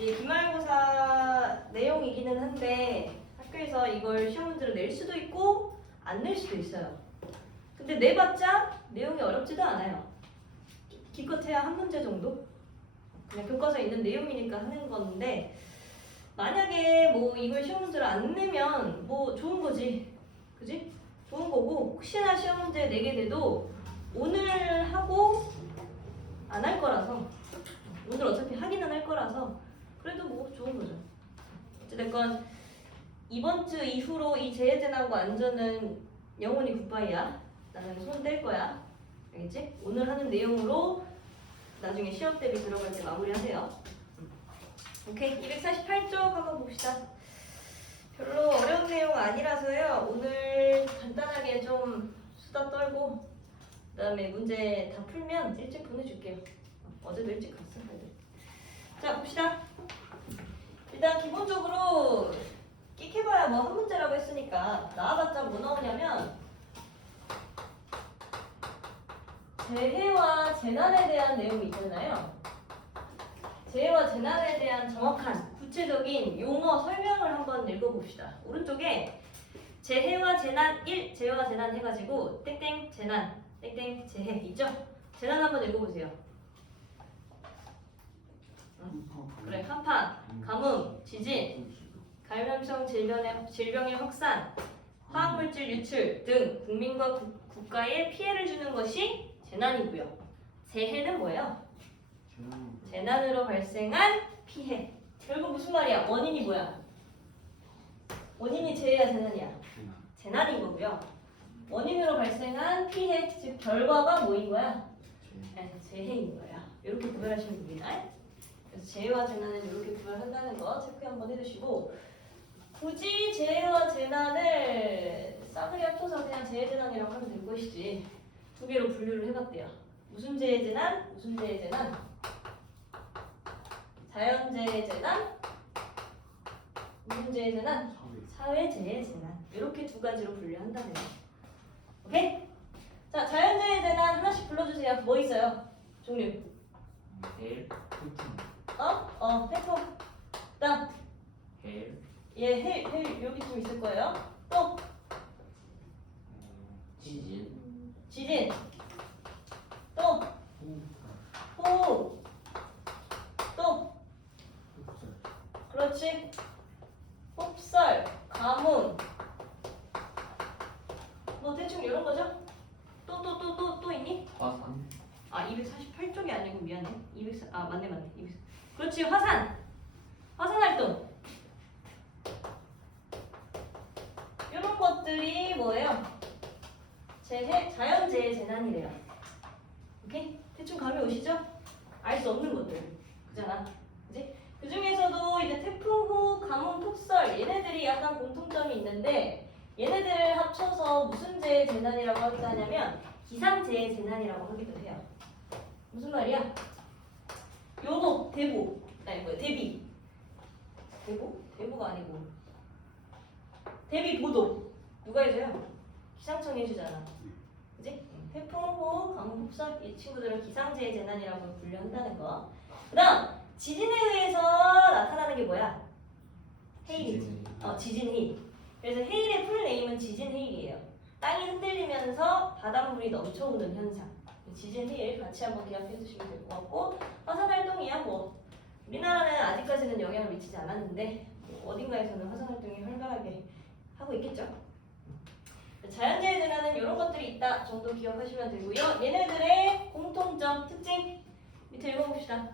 이 기말고사 내용이기는 한데 학교에서 이걸 시험 문제로 낼 수도 있고 안 낼 수도 있어요. 근데 내봤자 내용이 어렵지도 않아요. 기껏해야 한 문제 정도? 그냥 교과서에 있는 내용이니까 하는 건데 만약에 뭐 이걸 시험 문제로 안 내면 뭐 좋은 거지. 그지? 좋은 거고 혹시나 시험 문제 내게 돼도 오늘 하고 안 할 거라서 오늘 어차피 하기는 할 거라서 그래도 뭐 좋은 거죠. 어찌됐건 이번 주 이후로 이 재해재난과 안전은 영원히 굿바이야. 나는 손 뗄 거야. 알겠지? 오늘 하는 내용으로 나중에 시험 대비 들어갈 때 마무리하세요. 오케이, 248쪽 한번 봅시다. 별로 어려운 내용 아니라서요. 오늘 간단하게 좀 수다 떨고 그다음에 문제 다 풀면 일찍 보내줄게요. 어제도 일찍 갔어. 자, 봅시다. 일단 기본적으로 끽해봐야 뭐 한 문제라고 했으니까 나와봤자 뭐 나오냐면 재해와 재난에 대한 내용이 있잖아요. 재해와 재난에 대한 정확한 구체적인 용어 설명을 한번 읽어봅시다. 오른쪽에 재해와 재난 1, 재해와 재난 해가지고 땡땡 재난, 땡땡 재해 있죠? 재난 한번 읽어보세요. 그래, 한파, 가뭄, 지진, 감염성 질병의 확산, 화학물질 유출 등 국민과 국가에 피해를 주는 것이 재난이고요. 재해는 뭐예요? 재난으로 발생한 피해. 결국 무슨 말이야? 원인이 뭐야? 원인이 재해야 재난이야? 재난인 거고요. 원인으로 발생한 피해, 즉 결과가 뭐인 거야? 재해인 거야. 이렇게 구별하시면 됩니다. 그래서 재해와 재난은 이렇게 구별한다는 거 체크 한번 해두시고 굳이 재해와 재난을 싸그리 합쳐서 그냥 재해재난이라고 하면 될 것이지 두 개로 분류를 해봤대요. 무슨 재해재난? 무슨 재해재난? 자연재해재난? 무슨 재해재난? 사회재해재난. 이렇게 두 가지로 분류한다네요. 오케이? 자, 자연재해재난 하나씩 불러주세요. 뭐 있어요? 종류. 태풍. 그다음. 해일 여기 좀 있을 거예요. 또. 지진. 또. 호우. 또. 그렇지. 폭설, 가뭄. 뭐 대충 이런 거죠? 또 있니? 화산. 248쪽이 아니고 미안해. 맞네. 200. 그렇지, 화산 활동. 이런 것들이 뭐예요? 자연재해 재난이래요. 오케이? 대충 감이 오시죠? 알 수 없는 것들. 그잖아. 그지? 그 중에서도 이제 태풍, 호우, 가뭄, 폭설 얘네들이 약간 공통점이 있는데 얘네들을 합쳐서 무슨 재해 재난이라고 하냐면 기상재해 재난이라고 하기도 해요. 무슨 말이야? 요거 대비. 대보가 아니고 대비 보도 누가 해줘요? 기상청이 해주잖아. 그지? 태풍, 호우, 가뭄, 폭설 이 친구들은 기상재해 재난이라고 분류한다는 거. 그다음 지진에 의해서 나타나는 게 뭐야? 해일이지. 지진 해일. 그래서 해일의 풀네임은 지진 해일이에요. 땅이 흔들리면서 바닷물이 넘쳐오는 현상. 지진 해일 같이 한번 기억해 두시면 될 것 같고 화산 활동이야 뭐 우리나라는 아직까지는 영향을 미치지 않았는데 어딘가에서는 화산 활동이 활발하게 하고 있겠죠. 자연재해 재난은 이런 것들이 있다 정도 기억하시면 되고요. 얘네들의 공통점, 특징 밑에 읽어봅시다.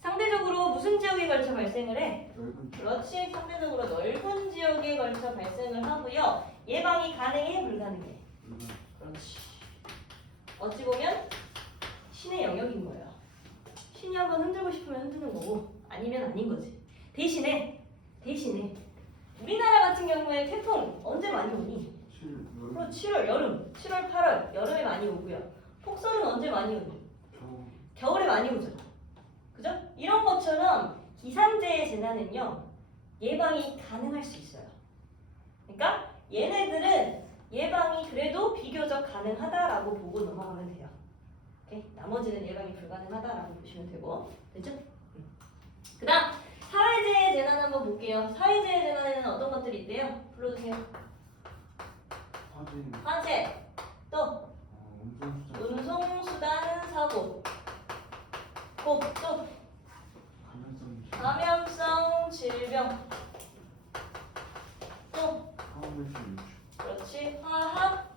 상대적으로 무슨 지역에 걸쳐 발생을 해? 그렇지. 상대적으로 넓은 지역에 걸쳐 발생을 하고요. 예방이 가능해? 불가능해? 그렇지. 어찌 보면 신의 영역인 거예요. 신이 한번 흔들고 싶으면 흔드는 거고 아니면 아닌 거지. 대신에 우리나라 같은 경우에 태풍 언제 많이 오니? 7월 여름, 7월 8월 여름에 많이 오고요. 폭설은 언제 많이 오니? 겨울에 많이 오죠. 그죠? 이런 것처럼 기상재해 재난은요 예방이 가능할 수 있어요. 그러니까 얘네들은 예방이 그래도 비교적 가능하다라고 보고 넘어가면 돼요. 오케이? 나머지는 예방이 불가능하다라고 보시면 되고, 됐죠? 그다음 사회 한번 볼게요. 사회재해 재난에는 어떤 것들이 있대요? 불러주세요. 화재, 또 운송수단 사고, 또 감염성 질병, 또 그렇지 화학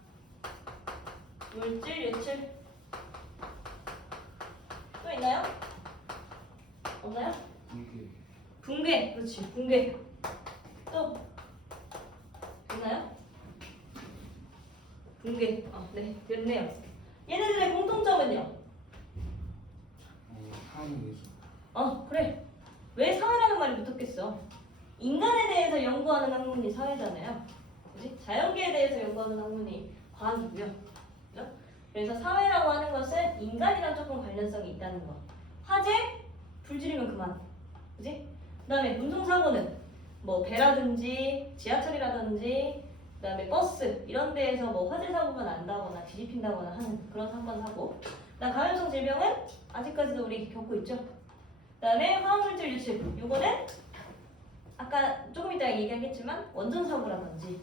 물질 유출. 또 있나요? 없나요? 붕괴, 그렇지 붕괴. 또 있나요? 붕괴. 네, 됐네요. 얘네들의 공통점은요? 그래. 왜 사회라는 말이 붙었겠어? 인간에 대해서 연구하는 학문이 사회잖아요. 그지? 자연계에 대해서 연구하는 학문이 과학이고요. 그죠? 그래서 사회라고 하는 것은 인간이랑 조금 관련성이 있다는 거. 화재? 불 지르면 그만. 그지? 그 다음에 운송사고는 뭐 배라든지 지하철이라든지 그 다음에 버스 이런 데에서 뭐 화재 사고가 난다거나 뒤집힌다거나 하는 그런 사건 사고. 그다음 감염성 질병은 아직까지도 우리 겪고 있죠. 그 다음에 화학물질 유출. 요거는 아까 조금 이따 얘기하겠지만 원전 사고라든지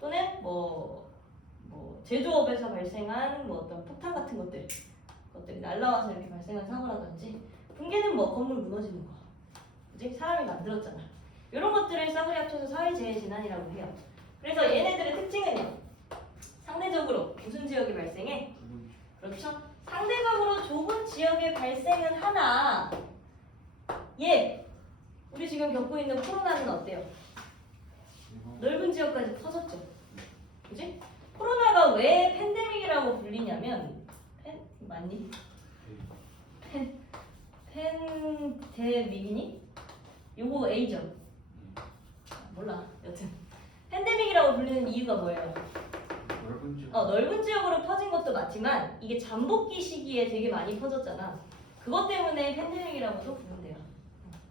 또는 뭐 제조업에서 발생한 뭐 어떤 폭탄 같은 것들이 날라와서 이렇게 발생한 사고라든지 붕괴는 뭐 건물 무너지는 거. 그지? 사람이 만들었잖아. 이런 것들을 싸그리 합쳐서 사회재해 재난이라고 해요. 그래서 얘네들의 특징은요. 상대적으로 무슨 지역에 발생해? 그렇죠? 상대적으로 좁은 지역에 발생은 하나. 우리 지금 겪고 있는 코로나는 어때요? 넓은 지역까지 퍼졌죠. 그지? 코로나가 왜 팬데믹이라고 불리냐면 맞니? 팬데믹이니? 요거 A죠. 몰라. 여튼 팬데믹이라고 불리는 이유가 뭐예요? 넓은 지역으로 퍼진 것도 맞지만 이게 잠복기 시기에 되게 많이 퍼졌잖아. 그것 때문에 팬데믹이라고도 부른대요.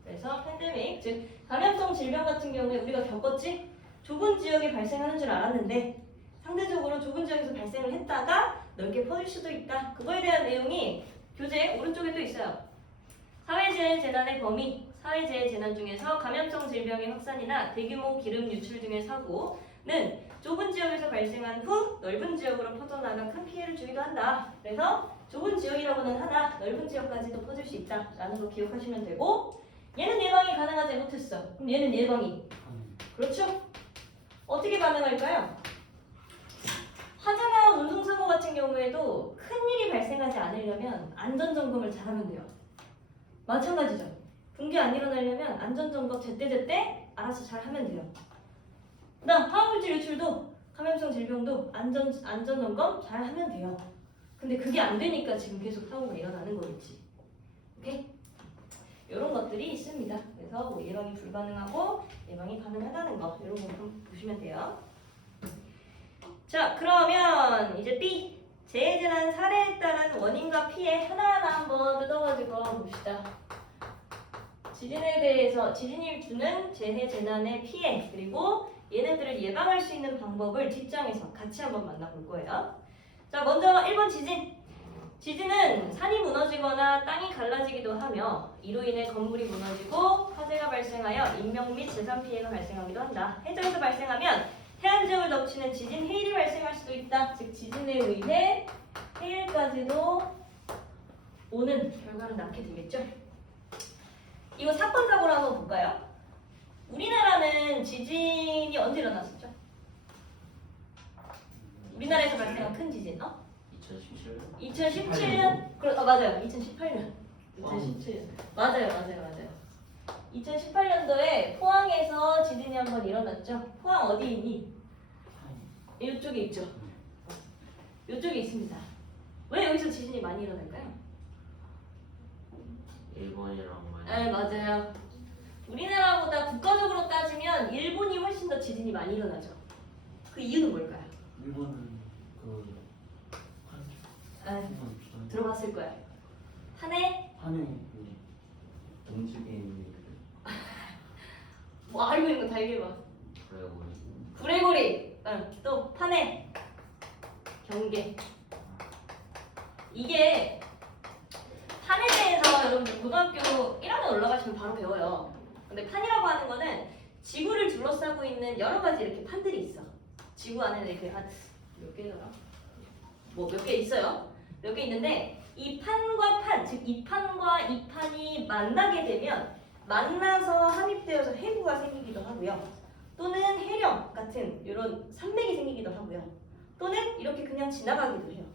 그래서 팬데믹, 즉 감염성 질병 같은 경우에 우리가 겪었지? 좁은 지역에 발생하는 줄 알았는데 상대적으로 좁은 지역에서 발생을 했다가 넓게 퍼질 수도 있다. 그거에 대한 내용이 교재 오른쪽에 또 있어요. 사회재해 재난의 범위, 사회재해 재난 중에서 감염성 질병의 확산이나 대규모 기름 유출 등의 사고는 좁은 지역에서 발생한 후 넓은 지역으로 퍼져나가 큰 피해를 주기도 한다. 그래서 좁은 지역이라고는 하나 넓은 지역까지도 퍼질 수 있다라는 거 기억하시면 되고 얘는 예방이 가능하지 못했어. 그럼 얘는 예방이 그렇죠? 어떻게 반응할까요? 화재나 운송사고 같은 경우에도 큰일이 발생하지 않으려면 안전점검을 잘하면 돼요. 마찬가지죠. 붕괴 안 일어나려면 안전점검 제때제때 알아서 잘하면 돼요. 그다음 화학물질 유출도 감염성 질병도 안전점검 잘하면 돼요. 근데 그게 안 되니까 지금 계속 사고가 일어나는 거겠지. 오케이? 이런 것들이 있습니다. 그래서 뭐 예방이 불가능하고 예방이 가능하다는 거 이런 거 좀 보시면 돼요. 자, 그러면 이제 B 재해재난 사례에 따른 원인과 피해 하나하나 한번 뜯어가지고 봅시다. 지진에 대해서 지진이 주는 재해재난의 피해 그리고 얘네들을 예방할 수 있는 방법을 뒷장에서 같이 한번 만나볼 거예요. 자, 먼저 1번 지진. 지진은 산이 무너지거나 땅이 갈라지기도 하며 이로 인해 건물이 무너지고 화재가 발생하여 인명 및 재산 피해가 발생하기도 한다. 해저에서 발생하면 해안 지역을 덮치는 지진 해일이 발생할 수도 있다. 즉 지진에 의해 해일까지도 오는 결과를 낳게 되겠죠. 이거 사건 사고로 한번 볼까요? 우리나라는 지진이 언제 일어났었죠? 우리나라에서 발생한 큰 지진, 2017년? 맞아요. 2018년. 2017년. 맞아요. 2018년도에 포항에서 지진이 한번 일어났죠. 포항 어디 있니? 이쪽에 있죠. 이쪽에 있습니다. 왜 여기서 지진이 많이 일어날까요? 일본이랑 네, 맞아요. 우리나라보다 국가적으로 따지면 일본이 훨씬 더 지진이 많이 일어나죠. 그 이유는 뭘까요? 일본은 들어봤을 거야. 한해? 동쪽에 있는 뭐 알고 있는 거 다 얘기해봐. 구레고리. 또 판해. 경계. 이게 판에 대해서 여러분 고등학교 1학년 올라가시면 바로 배워요. 근데 판이라고 하는 거는 지구를 둘러싸고 있는 여러 가지 이렇게 판들이 있어. 지구 안에는 이렇게 한 몇 개더라? 뭐 몇 개 있어요. 몇 개 있는데 이 판과 판, 즉 이 판과 이 판이 만나게 되면 만나서 함입되어서 해구가 생기기도 하고요. 또는 해령 같은 이런 산맥이 생기기도 하고요. 또는 이렇게 그냥 지나가기도 해요.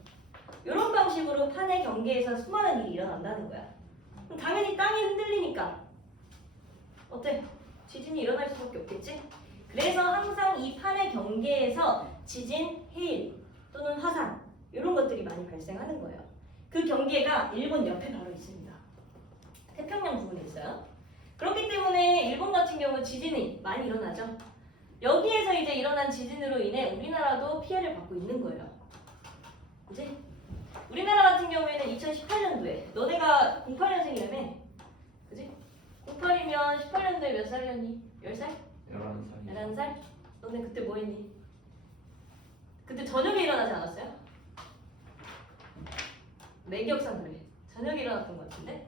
이런 방식으로 판의 경계에서 수많은 일이 일어난다는 거야. 그럼 당연히 땅이 흔들리니까 어때? 지진이 일어날 수밖에 없겠지? 그래서 항상 이 판의 경계에서 지진, 해일 또는 화산 이런 것들이 많이 발생하는 거예요. 그 경계가 일본 옆에 바로 있습니다. 태평양 부분에 있어요. 그렇기 때문에 일본 같은 경우 지진이 많이 일어나죠. 여기에서 이제 일어난 지진으로 인해 우리나라도 피해를 받고 있는 거예요. 그치? 우리나라 같은 경우에는 2018년도에 너네가 08년생이라며? 그치? 08이면 18년도에 몇 살이었니? 10살? 11살. 11살? 너네 그때 뭐 했니? 그때 저녁에 일어나지 않았어요? 내 기억상 그래. 저녁에 일어났던 것 같은데?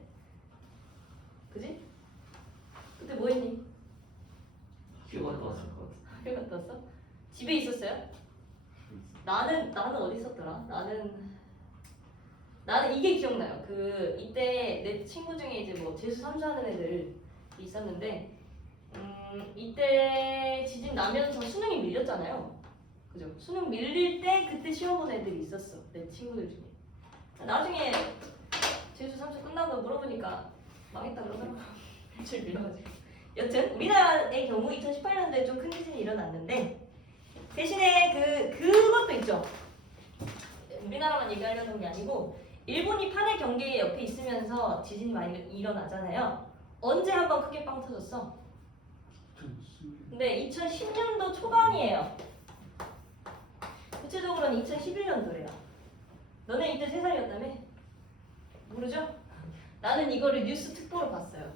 그지? 그때 뭐 했니? 학교 갔다 왔을 것 같아. 학교 갔다 왔어? 집에 있었어요? 나는 어디 있었더라? 나는 이게 기억나요. 그 이때 내 친구 중에 이제 뭐 재수 삼수하는 애들 있었는데 이때 지진 나면서 수능이 밀렸잖아요. 그죠? 수능 밀릴 때 그때 시험 본 애들이 있었어. 내 친구들 중에. 나중에 재수 삼수 끝나고 물어보니까 망했다 그러더라고. 줄 밀려가지고. 여튼 우리나라의 경우 2018년도에 좀 큰 지진이 일어났는데 대신에 그것도 있죠. 우리나라만 얘기하려는 게 아니고 일본이 판의 경계 옆에 있으면서 지진이 많이 일어나잖아요. 언제 한번 크게 빵 터졌어? 근데 2010년도 초반이에요. 구체적으로는 2011년도래요. 너네 이때 3살이었다며? 모르죠? 나는 이거를 뉴스 특보로 봤어요.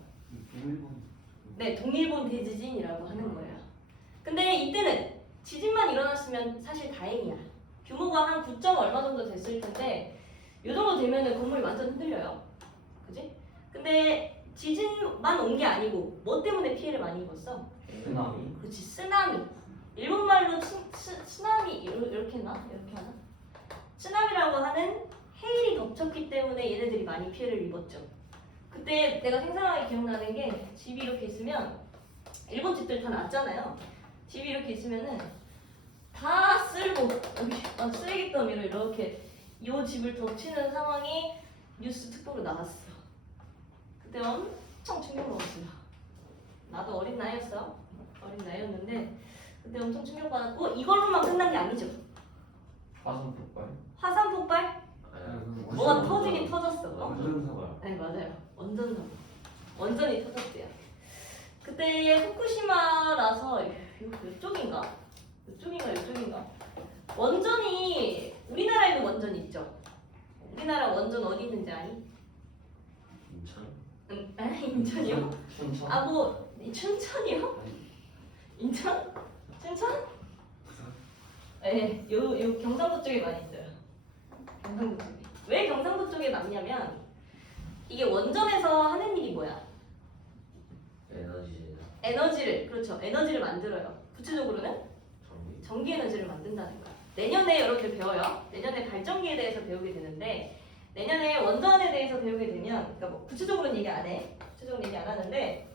네, 동일본 대지진이라고 하는 거예요. 근데 이때는 지진만 일어났으면 사실 다행이야. 규모가 한 9점 얼마 정도 됐을 텐데 이 정도 되면은 건물이 완전 흔들려요. 그지? 근데 지진만 온 게 아니고 뭐 때문에 피해를 많이 입었어? 쓰나미? 그렇지, 쓰나미. 일본말로 쓰나미 이렇게 했나? 이렇게 하나? 쓰나미라고 하는 해일이 덮쳤기 때문에 얘네들이 많이 피해를 입었죠. 그때 내가 생생하게 기억나는 게 집이 이렇게 있으면 일본 집들 다 낮잖아요. 집이 이렇게 있으면은 다 쓸고 여기 쓰레기 더미로 이렇게 이 집을 덮치는 상황이 뉴스 특보로 나왔어. 그때 엄청 충격 먹었어요. 나도 어린 나이였어. 어린 나이였는데 그때 엄청 충격받았고 이걸로만 끝난 게 아니죠. 화산 폭발? 화산 폭발? 뭐가 터지긴 터졌어. 완전 사발. 네 맞아요. 완전 사고. 완전히 터졌대요. 그때 후쿠시마라서 이쪽인가? 이쪽인가? 원전이 우리나라에도 원전이 있죠. 우리나라 원전 어디 있는지 아니? 인천? 인천이요? 춘천? 아 뭐 춘천이요? 인천? 춘천? 네, 요 경상도 쪽에 많이 있어요. 경상도 쪽에. 왜 경상도 쪽에 많냐면 이게 원전에서 하는 일이 뭐야? 에너지를 만들어요. 구체적으로는 전기 에너지를 만든다는 거야. 내년에 여러분들 배워요. 내년에 발전기에 대해서 배우게 되는데 내년에 원전에 대해서 배우게 되면 그러니까 뭐 구체적으로는 얘기 안 해. 구체적으로 얘기 안 하는데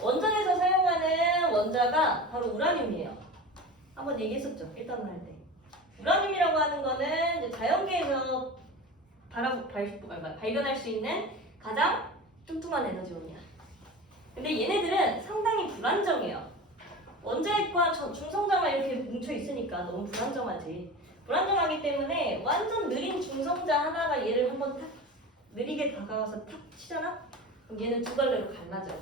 원전에서 사용하는 원자가 바로 우라늄이에요. 한번 얘기했었죠. 1단원 할 때. 우라늄이라고 하는 거는 이제 자연계에서 발견할 수 있는 가장 뚱뚱한 에너지원이야. 근데 얘네들은 상당히 불안정해요. 원자핵과 중성자만 이렇게 뭉쳐 있으니까 너무 불안정하지. 불안정하기 때문에 완전 느린 중성자 하나가 얘를 한번 탁 느리게 다가와서 탁 치잖아? 그럼 얘는 두 갈래로 갈라져.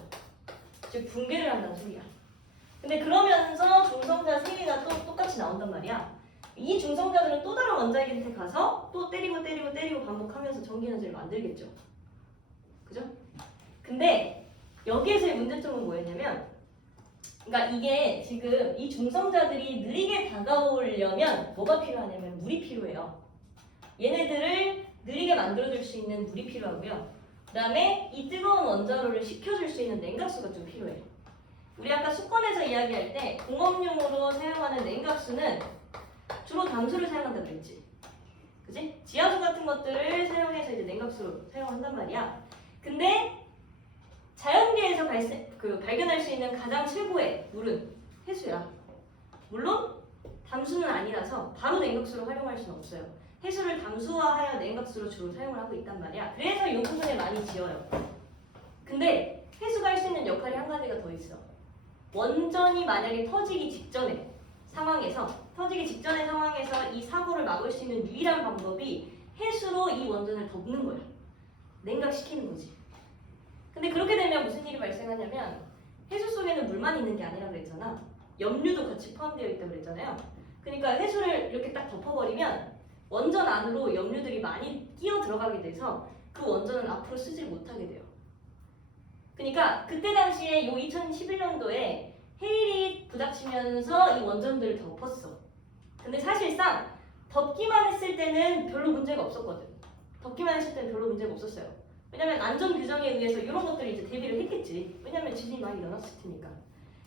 즉 붕괴를 한다는 소리야. 근데 그러면서 중성자 세 개가 또 똑같이 나온단 말이야. 이 중성자들은 또 다른 원자핵한테 가서 또 때리고 반복하면서 전기 에너지를 만들겠죠. 그죠? 근데 여기에서의 문제점은 뭐였냐면 그러니까 이게 지금 이 중성자들이 느리게 다가오려면 뭐가 필요하냐면 물이 필요해요. 얘네들을 느리게 만들어줄 수 있는 물이 필요하고요. 그다음에 이 뜨거운 원자로를 식혀줄 수 있는 냉각수가 좀 필요해. 우리 아까 수권에서 이야기할 때 공업용으로 사용하는 냉각수는 주로 담수를 사용한다고 그랬지. 그지? 지하수 같은 것들을 사용해서 이제 냉각수로 사용한단 말이야. 근데 자연계에서 발견할 수 있는 가장 최고의 물은 해수야. 물론 담수는 아니라서 바로 냉각수로 활용할 수는 없어요. 해수를 담수화하여 냉각수로 주로 사용을 하고 있단 말이야. 그래서 이 부분에 많이 지어요. 근데 해수가 할 수 있는 역할이 한 가지가 더 있어. 원전이 만약에 터지기 직전의 상황에서 이 사고를 막을 수 있는 유일한 방법이 해수로 이 원전을 덮는 거야. 냉각시키는 거지. 근데 그렇게 되면 무슨 일이 발생하냐면 해수 속에는 물만 있는 게 아니라 그랬잖아. 염류도 같이 포함되어 있다고 그랬잖아요. 그러니까 해수를 이렇게 딱 덮어버리면 원전 안으로 염류들이 많이 끼어 들어가게 돼서 그 원전은 앞으로 쓰질 못하게 돼요. 그러니까 그때 당시에 요 2011년도에 해일이 부닥치면서 이 원전들을 덮었어. 근데 사실상 덮기만 했을 때는 별로 문제가 없었거든. 덮기만 했을 때는 별로 문제가 없었어요. 왜냐면 안전 규정에 의해서 이런 것들이 이제 대비를 했겠지. 왜냐면 지진이 많이 일어났을 테니까.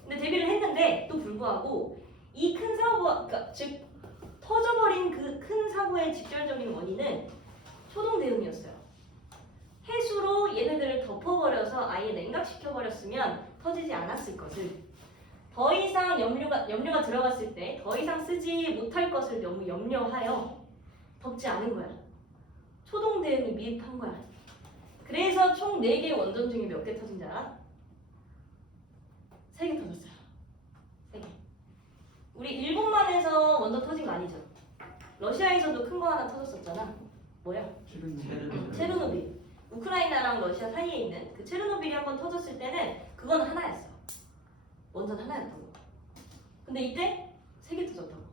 근데 대비를 했는데 또 불구하고 이 큰 사고가 즉 터져버린 그 큰 사고의 직접적인 원인은 초동 대응이었어요. 해수로 얘네들을 덮어버려서 아예 냉각시켜버렸으면 터지지 않았을 것을 더 이상 염류가 들어갔을 때 더 이상 쓰지 못할 것을 너무 염려하여 덮지 않은 거야. 초동 대응이 미흡한 거야. 그래서 총 4개 원전 중에 몇 개 터진 줄 알아? 3개 터졌어요. 3개. 우리 일본만에서 원전 터진 거 아니죠? 러시아에서도 큰 거 하나 터졌었잖아. 뭐야? 체르노빌. 우크라이나랑 러시아 사이에 있는 그 체르노빌이 한번 터졌을 때는 그건 하나였어. 원전 하나였다고. 근데 이때 3개 터졌다고.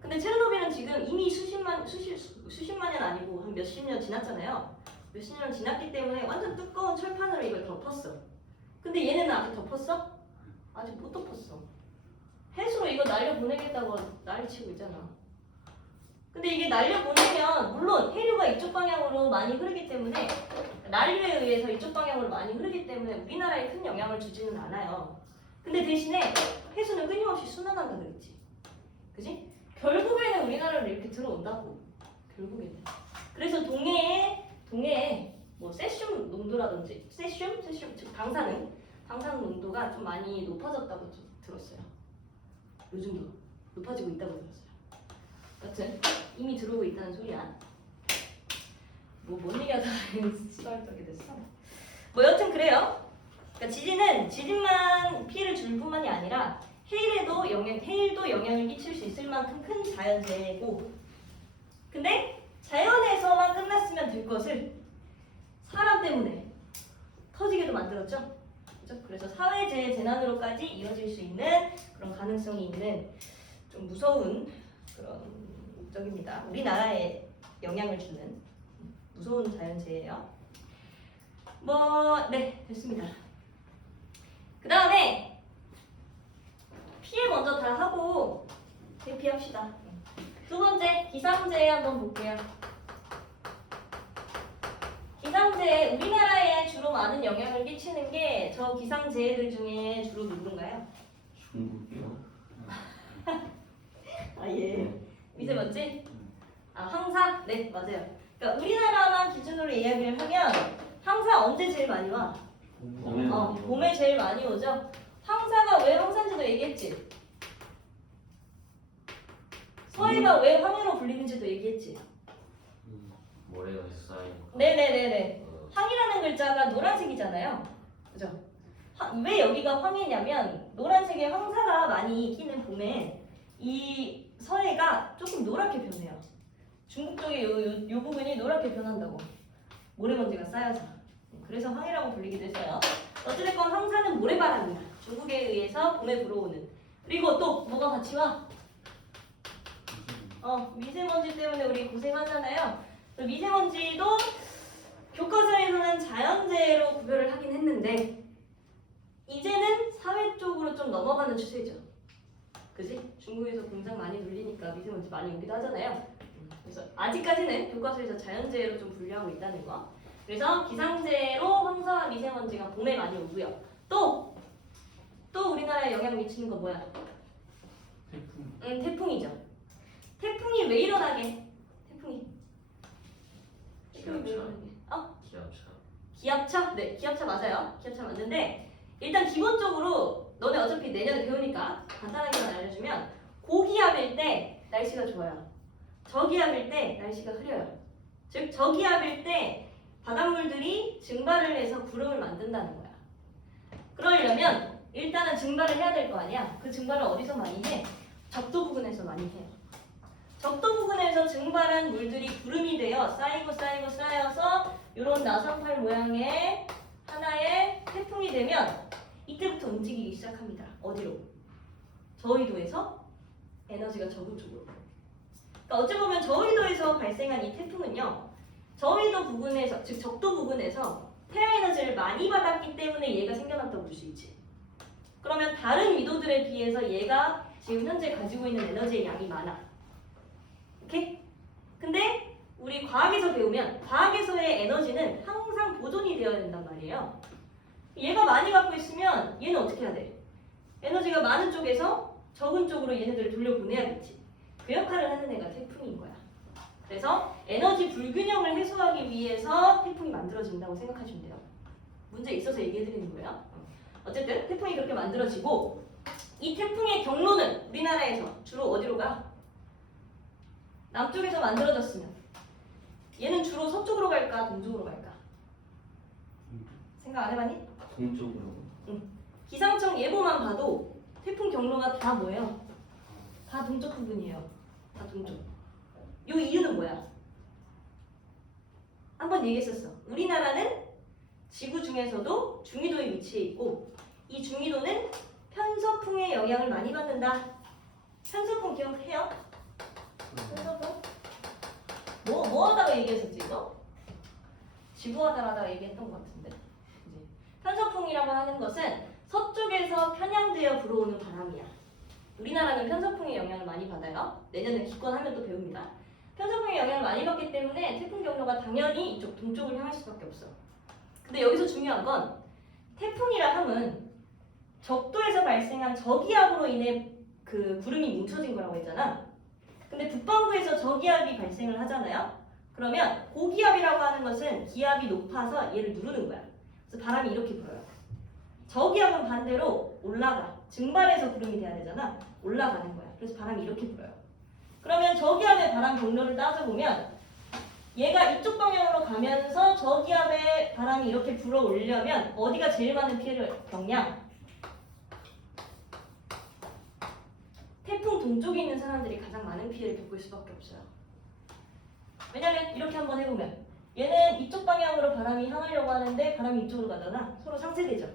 근데 체르노빌은 지금 이미 수십만 년 아니고 한 몇십 년 지났잖아요. 몇십 년 지났기 때문에 완전 두꺼운 철판으로 이걸 덮었어. 근데 얘네는 아직 덮었어? 아직 못 덮었어. 해수로 이거 날려보내겠다고 난리치고 있잖아. 근데 이게 날려보내면 물론 해류가 이쪽 방향으로 많이 흐르기 때문에 난류에 의해서 이쪽 방향으로 많이 흐르기 때문에 우리나라에 큰 영향을 주지는 않아요. 근데 대신에 해수는 끊임없이 순환한다 그랬지. 그지? 결국에는 우리나라로 이렇게 들어온다고. 결국에는. 그래서 동해에 뭐 세슘 농도라든지 세슘 즉 방사능 농도가 좀 많이 높아졌다고 좀 들었어요. 요즘도 높아지고 있다고 들었어요. 여튼 이미 들어오고 있다는 소리야. 뭔 얘기하다가 시발 떨게 됐어. 뭐 여튼 그래요. 그러니까 지진만 피해를 줄 뿐만이 아니라 해일도 영향을 끼칠 수 있을 만큼 큰 자연재해고, 근데 자연에서만 끝났으면 될 것을 사람 때문에 터지게도 만들었죠. 그렇죠? 그래서 사회재해 재난으로까지 이어질 수 있는 그런 가능성이 있는 좀 무서운 그런 목적입니다. 우리나라에 영향을 주는 무서운 자연재해예요. 네, 됐습니다. 그 다음에 피해 먼저 다 하고 대피합시다. 두 번째, 기상재해 한번 볼게요. 기상재해, 우리나라에 주로 많은 영향을 끼치는 게 저 기상재해들 중에 주로 누군가요? 중국이요? 아, 예. 미세먼지? 아, 황사? 네, 맞아요. 그러니까 우리나라만 기준으로 이야기를 하면 황사 언제 제일 많이 와? 봄에 제일 많이 오죠. 황사가 왜 황사인지도 얘기했지. 서해가 왜 황해로 불리는지도 얘기했지. 모래가 쌓인. 네네네네. 황이라는 글자가 노란색이잖아요. 그죠? 왜 여기가 황해냐면 노란색의 황사가 많이 끼는 봄에 이 서해가 조금 노랗게 변해요. 중국 쪽의 요 부분이 노랗게 변한다고. 모래먼지가 쌓여서. 그래서 황해라고 불리기도 했어요. 어찌됐건 황사는 모래바람이야. 중국에 의해서 봄에 불어오는. 그리고 또 뭐가 같이 와? 미세먼지 때문에 우리 고생하잖아요. 미세먼지도 교과서에서는 자연재해로 구별을 하긴 했는데 이제는 사회 쪽으로 좀 넘어가는 추세죠. 그지? 중국에서 공장 많이 돌리니까 미세먼지 많이 오기도 하잖아요. 그래서 아직까지는 교과서에서 자연재해로 좀 분류하고 있다는 거. 그래서 기상재해로 황사와 미세먼지가 봄에 많이 오고요. 또 우리나라에 영향 미치는 거 뭐야? 태풍. 태풍이죠. 태풍이 왜 일어나게? 태풍이 왜 기압차. 일어나게? 기압차. 기압차? 네, 기압차 맞아요. 기압차 맞는데 일단 기본적으로 너네 어차피 내년에 배우니까 간단하게만 알려주면 고기압일 때 날씨가 좋아요. 저기압일 때 날씨가 흐려요. 즉 저기압일 때 바닷물들이 증발을 해서 구름을 만든다는 거야. 그러려면 일단은 증발을 해야 될 거 아니야. 그 증발을 어디서 많이 해? 적도 부근에서 많이 해요. 적도 부근에서 증발한 물들이 구름이 되어 쌓여서 이런 나선팔 모양의 하나의 태풍이 되면 이때부터 움직이기 시작합니다. 어디로? 저위도에서 에너지가 저구 쪽으로. 그러니까 어찌 보면 저위도에서 발생한 이 태풍은요. 저위도 부근에서, 즉 적도 부근에서 태양 에너지를 많이 받았기 때문에 얘가 생겨났다고 볼 수 있지. 그러면 다른 위도들에 비해서 얘가 지금 현재 가지고 있는 에너지의 양이 많아. 오케이? 근데 우리 과학에서 배우면 과학에서의 에너지는 항상 보존이 되어야 된단 말이에요. 얘가 많이 갖고 있으면 얘는 어떻게 해야 돼? 에너지가 많은 쪽에서 적은 쪽으로 얘네들을 돌려보내야겠지. 그 역할을 하는 애가 태풍인 거야. 그래서 에너지 불균형을 해소하기 위해서 태풍이 만들어진다고 생각하시면 돼요. 문제 있어서 얘기해드리는 거예요. 어쨌든 태풍이 그렇게 만들어지고 이 태풍의 경로는 우리나라에서 주로 어디로 가? 남쪽에서 만들어졌으면 얘는 주로 서쪽으로 갈까 동쪽으로 갈까? 생각 안 해봤니? 동쪽으로. 기상청 예보만 봐도 태풍 경로가 다 뭐예요? 다 동쪽 부분이에요. 다 동쪽. 요 이유는 뭐야? 한번 얘기했었어. 우리나라는 지구 중에서도 중위도에 위치해 있고 이 중위도는 편서풍의 영향을 많이 받는다. 편서풍 기억해요? 편서풍? 뭐 하다가 얘기했었지 이거? 지구화달 하다가 얘기했던 것 같은데. 그치? 편서풍이라고 하는 것은 서쪽에서 편향되어 불어오는 바람이야. 우리나라는 편서풍의 영향을 많이 받아요. 내년에 기권하면 또 배웁니다. 편서풍의 영향을 많이 받기 때문에 태풍 경로가 당연히 이쪽 동쪽을 향할 수밖에 없어. 근데 여기서 중요한 건 태풍이라 함은 적도에서 발생한 저기압으로 인해 그 구름이 뭉쳐진 거라고 했잖아. 근데 북반구에서 저기압이 발생을 하잖아요. 그러면 고기압이라고 하는 것은 기압이 높아서 얘를 누르는 거야. 그래서 바람이 이렇게 불어요. 저기압은 반대로 올라가. 증발해서 구름이 돼야 되잖아. 올라가는 거야. 그래서 바람이 이렇게 불어요. 그러면 저기압의 바람 경로를 따져보면 얘가 이쪽 방향으로 가면서 저기압의 바람이 이렇게 불어오려면 어디가 제일 많은 피해를 겪냐? 태풍 동쪽에 있는 사람들이 가장 많은 피해를 겪을 수밖에 없어요. 왜냐면 이렇게 한번 해보면 얘는 이쪽 방향으로 바람이 향하려고 하는데 바람이 이쪽으로 가잖아. 서로 상쇄되죠.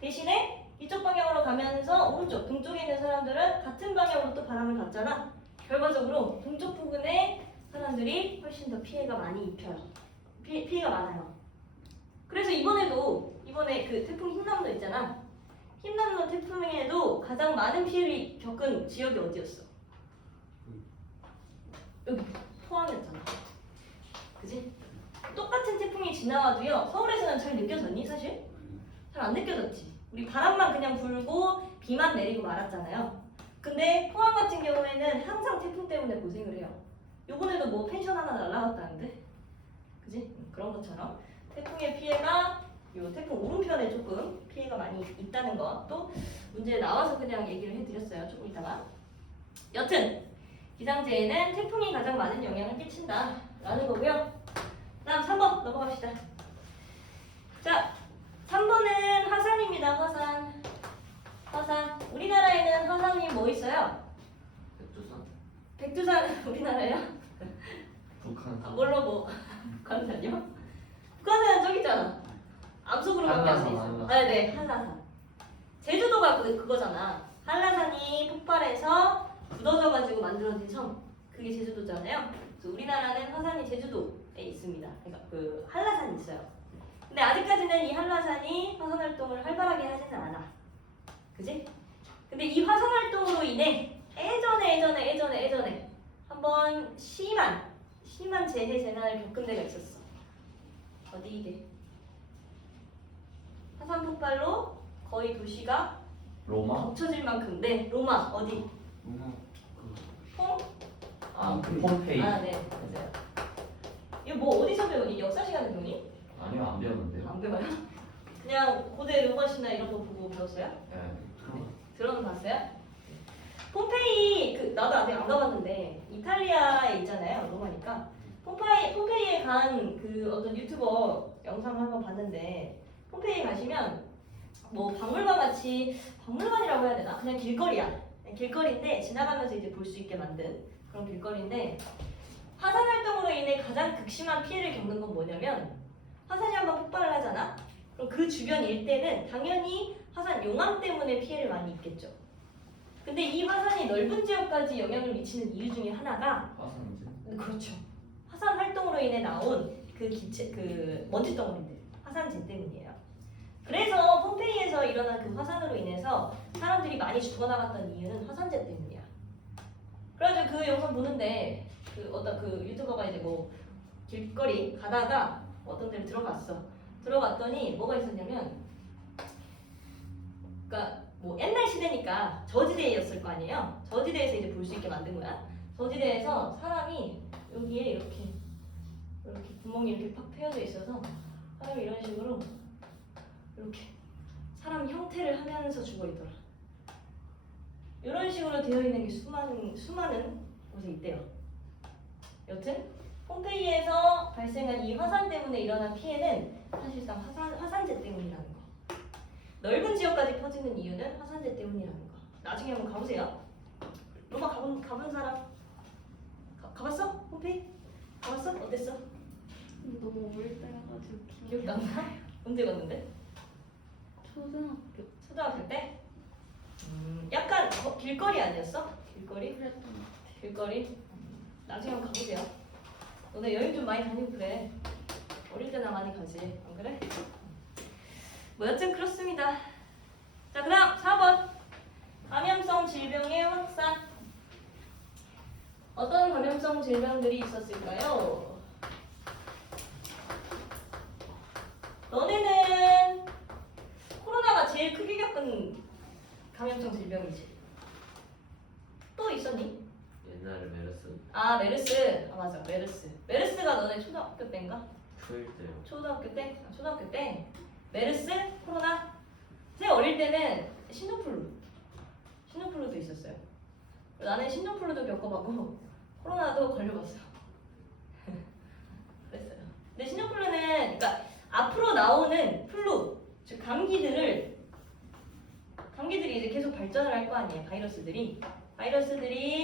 대신에 이쪽 방향으로 가면서 오른쪽, 동쪽에 있는 사람들은 같은 방향으로 또 바람을 받잖아. 결과적으로 동쪽 부근의 사람들이 훨씬 더 피해가 많이 입혀요. 피해가 많아요. 그래서 이번에 그 태풍 흰남노 있잖아. 흰남노 태풍에도 가장 많은 피해를 겪은 지역이 어디였어? 여기 포항이었잖아. 그지? 똑같은 태풍이 지나와도요. 서울에서는 잘 느껴졌니 사실? 잘 안 느껴졌지. 우리 바람만 그냥 불고 비만 내리고 말았잖아요. 근데 포항 같은 경우에는 항상 태풍 때문에 고생을 해요. 요번에도 뭐 펜션 하나 날라갔다는데? 그지? 그런 것처럼 태풍의 피해가 요 태풍 오른편에 조금 피해가 많이 있다는 것도 문제에 나와서 그냥 얘기를 해드렸어요. 조금 이따가. 여튼 기상재해는 태풍이 가장 많은 영향을 끼친다 라는 거고요. 다음 3번 넘어갑시다. 자, 3번은 화산입니다. 화산. 우리나라에는 화산이 뭐 있어요? 백두산. 백두산 우리나라예요? 북한. 뭘로 뭐 북한산이요? 북한산은 저기 있잖아. 암석으로밖에 안 돼 있어. 한라산. 네, 한라산. 제주도가 그거잖아. 한라산이 폭발해서 굳어져가지고 만들어진 섬. 그게 제주도잖아요. 그래서 우리나라는 화산이 제주도에 있습니다. 그러니까 그 한라산이 있어요. 근데 아직까지는 이 한라산이 화산 활동을 활발하게 하지는 않아. 그지? 근데 이 화산 활동으로 인해 예전에 한번 심한 재난을 겪은 데가 있었어. 어디 이게? 화산 폭발로 거의 도시가 로마? 덮쳐질 만큼. 네, 로마 어디? 로마 폼? 폼페이. 아, 네, 맞아요. 이거 뭐 어디서 배우니? 역사 시간에 배우니? 아니요, 안 배웠는데요. 안 배워요? 그냥 고대 로마시나 이런 거 보고 배웠어요? 네. 들어는 봤어요? 폼페이 그 나도 아직 안 가봤는데 이탈리아에 있잖아요. 로마니까 폼페이에 간 그 어떤 유튜버 영상 한번 봤는데 폼페이 가시면 뭐 박물관 같이 박물관이라고 해야 되나? 그냥 길거리야. 그냥 길거리인데 지나가면서 이제 볼 수 있게 만든 그런 길거리인데 화산 활동으로 인해 가장 극심한 피해를 겪는 건 뭐냐면 화산이 한번 폭발을 하잖아. 그럼 그 주변 일대는 당연히 화산 용암 때문에 피해를 많이 입겠죠. 근데 이 화산이 넓은 지역까지 영향을 미치는 이유 중에 하나가 화산재? 그렇죠. 화산 활동으로 인해 나온 그 기체, 그 먼지 덩어리들, 화산재 때문이에요. 그래서 폼페이에서 일어난 그 화산으로 인해서 사람들이 많이 죽어나갔던 이유는 화산재 때문이야. 그래가지고 그 영상 보는데 그 어떤 그 유튜버가 이제 뭐 길거리 가다가 어떤 데를 들어갔어. 들어갔더니 뭐가 있었냐면, 그러니까 뭐 옛날 시대니까 저지대였을 거 아니에요. 저지대에서 이제 볼 수 있게 만든 거야. 저지대에서 사람이 여기에 이렇게 구멍이 이렇게 팍 패여져 있어서 사람이 이런 식으로 이렇게 사람 형태를 하면서 죽어 있더라. 이런 식으로 되어 있는 게 수많은 곳에 있대요. 여튼 폼페이에서 발생한 이 화산 때문에 일어난 피해는 사실상 화산재 때문이라는 거. 넓은 지역까지 퍼지는 이유는 화산재 때문이라는 거. 나중에 한번 가보세요. 로마 가본 사람? 가봤어? 폼페이? 가봤어? 어땠어? 근데 너무 어릴 때여가지고 기억이 안 나? 언제 갔는데? 초등학교 초등학교 때? 약간 길거리 아니었어? 길거리? 그랬던 것 같아. 길거리? 나중에 한번 가보세요. 너네 여행 좀 많이 다니고 그래. 어릴 때나 많이 가지. 안 그래? 뭐 여튼 그렇습니다. 자, 그다음 4번. 감염성 질병의 확산. 어떤 감염성 질병들이 있었을까요? 너네는 코로나가 제일 크게 겪은 감염성 질병이지. 또 있었니? 옛날에 메르스 아, 메르스. 아, 맞아. 메르스가 너네 초등학교 때인가? 초일 때요. 초등학교 때? 아, 초등학교 때? 메르스? 코로나? 제 어릴 때는 신종플루도 있었어요. 나는 신종플루도 겪어봤고 코로나도 걸려봤어. 그랬어요. 근데 신종플루는 그러니까 앞으로 나오는 플루, 즉 감기들이 이제 계속 발전을 할 거 아니에요. 바이러스들이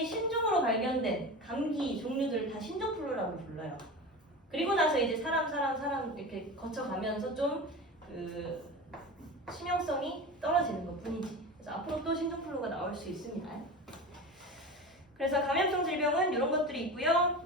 신종으로 발견된 감기 종류들을 다 신종플루라고 불러요. 그리고 나서 이제 사람 이렇게 거쳐가면서 좀 그 치명성이 떨어지는 것 뿐이지. 그래서 앞으로 또 신종플루가 나올 수 있습니다. 그래서 감염성 질병은 이런 것들이 있고요.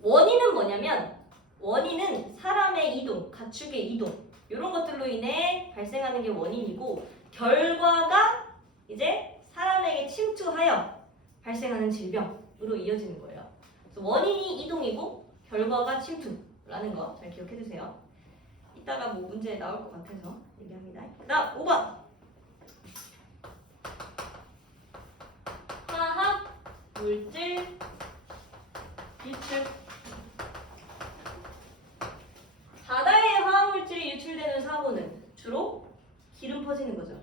원인은 뭐냐면 원인은 사람의 이동, 가축의 이동 이런 것들로 인해 발생하는 게 원인이고 결과가 이제 사람에게 침투하여 발생하는 질병으로 이어지는 거예요. 그래서 원인이 이동이고 결과가 침투라는 거 잘 기억해 두세요. 이따가 뭐 문제 나올 것 같아서 얘기합니다. 그다음 5번. 화학 물질 유출. 바다에 화학물질이 유출되는 사고는 주로 기름 퍼지는 거죠.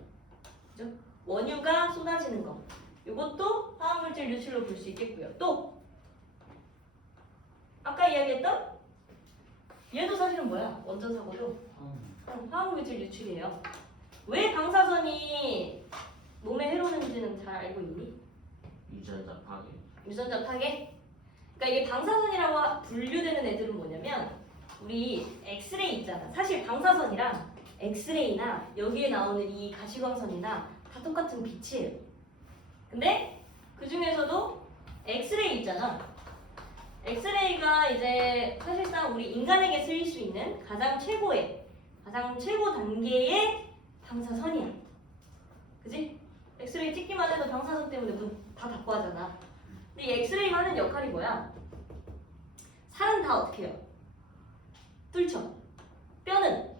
그죠? 원유가 쏟아지는 거. 이것도 화학물질 유출로 볼 수 있겠고요. 또 아까 이야기했던 얘도 사실은 뭐야? 원전 사고도 화학물질 유출이에요. 왜 방사선이 몸에 해로운지는 잘 알고 있니? 유전자 파괴. 유전자 파괴? 그러니까 이게 방사선이라고 분류되는 애들은 뭐냐면 우리 엑스레이 있잖아. 사실 방사선이랑 엑스레이나 여기에 나오는 이 가시광선이나 다 똑같은 빛이에요. 근데 그 중에서도 엑스레이 있잖아. 엑스레이가 이제 사실상 우리 인간에게 쓰일 수 있는 가장 최고 단계의 방사선이야. 그지? 엑스레이 찍기만 해도 방사선 때문에 문 다 닫고 하잖아. 근데 이 엑스레이가 하는 역할이 뭐야? 살은 다 어떻게 해요? 뚫죠. 뼈는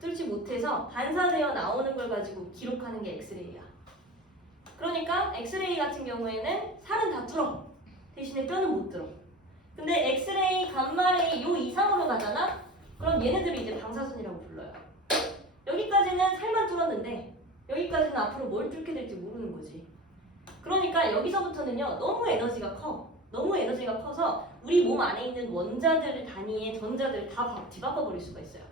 뚫지 못해서 반사되어 나오는 걸 가지고 기록하는 게 엑스레이야. 그러니까 엑스레이 같은 경우에는 살은 다 뚫어. 대신에 뼈는 못 뚫어. 근데 엑스레이, 감마레이 요 이상으로 가잖아? 그럼 얘네들이 이제 방사선이라고 불러요. 여기까지는 살만 뚫었는데 여기까지는 앞으로 뭘 뚫게 될지 모르는 거지. 그러니까 여기서부터는요 너무 에너지가 커. 너무 에너지가 커서 우리 몸 안에 있는 원자들 단위의 전자들을 다 뒤바꿔 버릴 수가 있어요.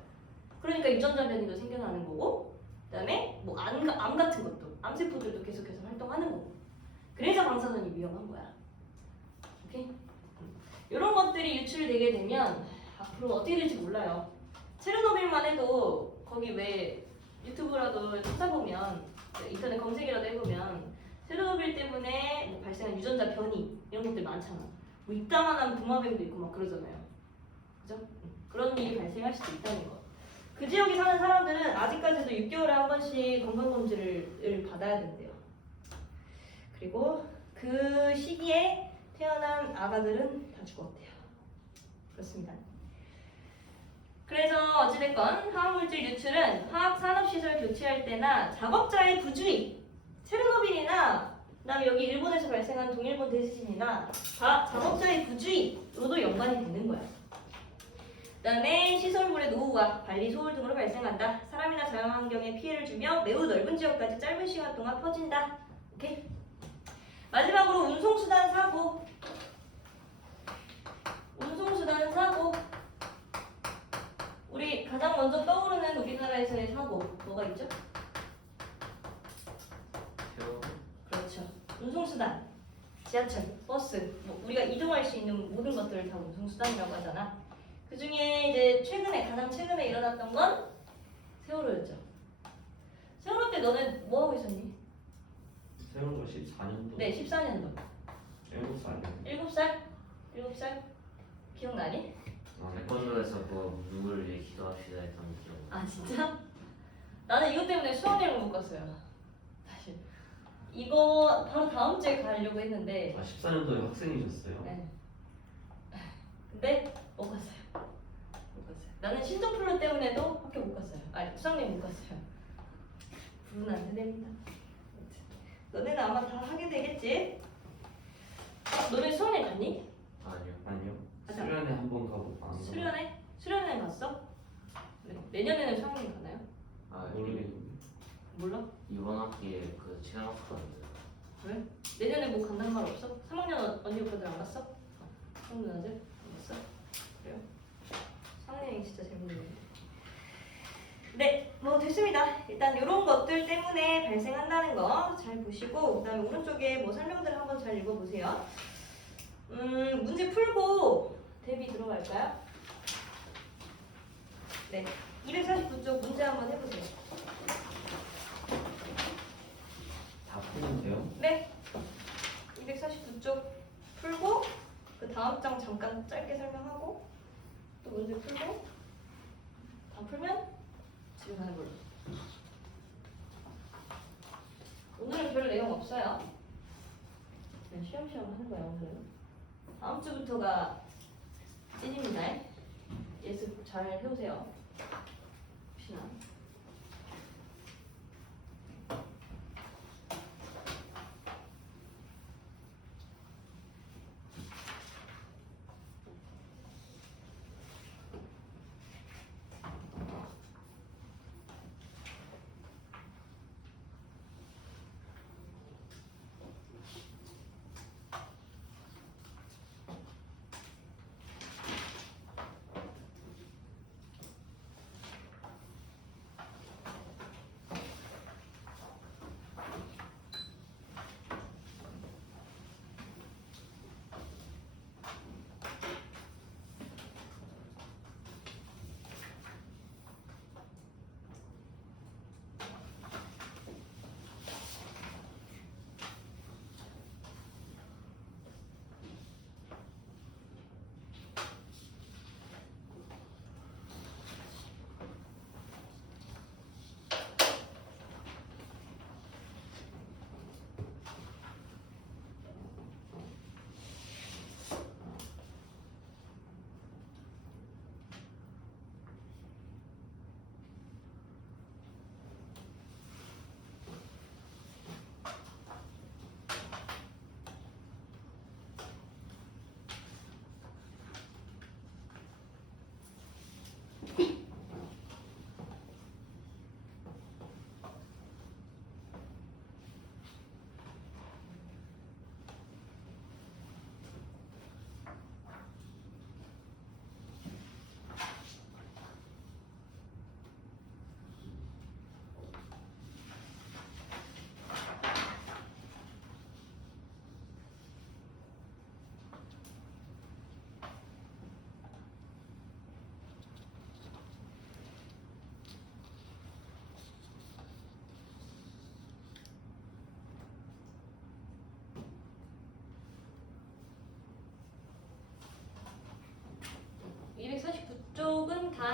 그러니까 유전자 변이도 생겨나는 거고, 그다음에 뭐 암 같은 것도, 암세포들도 계속해서 활동하는 거고. 그래서 방사선이 위험한 거야. 오케이? 이런 것들이 유출되게 되면 앞으로 어떻게 될지 몰라요. 체르노빌만 해도 거기 왜 유튜브라도 찾아보면 인터넷 검색이라도 해보면 체르노빌 때문에 뭐 발생한 유전자 변이 이런 것들 많잖아. 뭐 이따만한 도마뱀도 있고 막 그러잖아요. 그죠? 그런 일이 발생할 수도 있다는 거. 그 지역에 사는 사람들은 아직까지도 6개월에 한 번씩 건강검진을 받아야 된대요. 그리고 그 시기에 태어난 아가들은 다 죽었대요. 그렇습니다. 그래서 어찌됐건 화학물질 유출은 화학산업시설 교체할 때나 작업자의 부주의, 체르노빌이나 그다음에 여기 일본에서 발생한 동일본 대지진이나 다 작업자의 부주의로도 연관이 되는 거야. 그다음에 시설물의 노후와 관리 소홀 등으로 발생한다. 사람이나 자연환경에 피해를 주며 매우 넓은 지역까지 짧은 시간 동안 퍼진다. 오케이? 마지막으로 운송수단 사고. 운송수단 사고. 우리 가장 먼저 떠오르는 우리나라에서의 사고 뭐가 있죠? 태워. 그렇죠. 운송수단, 지하철, 버스, 뭐 우리가 이동할 수 있는 모든 것들을 다 운송수단이라고 하잖아. 그 중에 이제 가장 최근에 일어났던 건 세월호였죠. 세월호 때 너네 뭐 하고 있었니? 세월호 14년도. 네, 14년도. 7살. 7살? 7살? 기억나니? 태권도에서 뭐 누구를 위해 기도합시다 했던 기억. 아 진짜? 나는 이것 때문에 수학여행을 못 갔어요. 사실 이거 바로 다음 주에 가려고 했는데 14년도에 학생이셨어요? 네. 근데 못 갔어요. 못 갔어요. 나는 신종플루 때문에도 학교 못 갔어요. 아니 수학여행 못 갔어요. 불운한 세대입니다. 너네는 아마 다 하게 되겠지? 너네 수학여행 갔니? 아니요. 아니요. 맞아. 수련회 한 번 가고 안 가고. 수련회? 수련회 갔어? 네. 내년에는 수학여행 가나요? 아 모르겠는데. 몰라? 이번 학기에 그 체험학과 왜? 내년에 뭐 간다는 말 없어? 3학년 언니 오빠들 안 갔어? 형 누나들? 안 갔어? 그래요? 수학여행 진짜 재밌는데. 네, 뭐 됐습니다. 일단 이런 것들 때문에 발생한다는 거 잘 보시고 그다음에 오른쪽에 뭐 설명들을 한번 잘 읽어보세요. 문제 풀고 대비 들어갈까요? 네, 249쪽 문제 한번 해보세요. 다 푸면 돼요? 네, 249쪽 풀고 그 다음 장 잠깐 짧게 설명하고 또 문제 풀고 다 풀면 집에 가는 걸로. 오늘은 별 내용 없어요. 그냥 쉬엄쉬엄 하는 거야 오늘은. 다음 주부터가 찐입니다. 예습 잘 해오세요. 혹시나.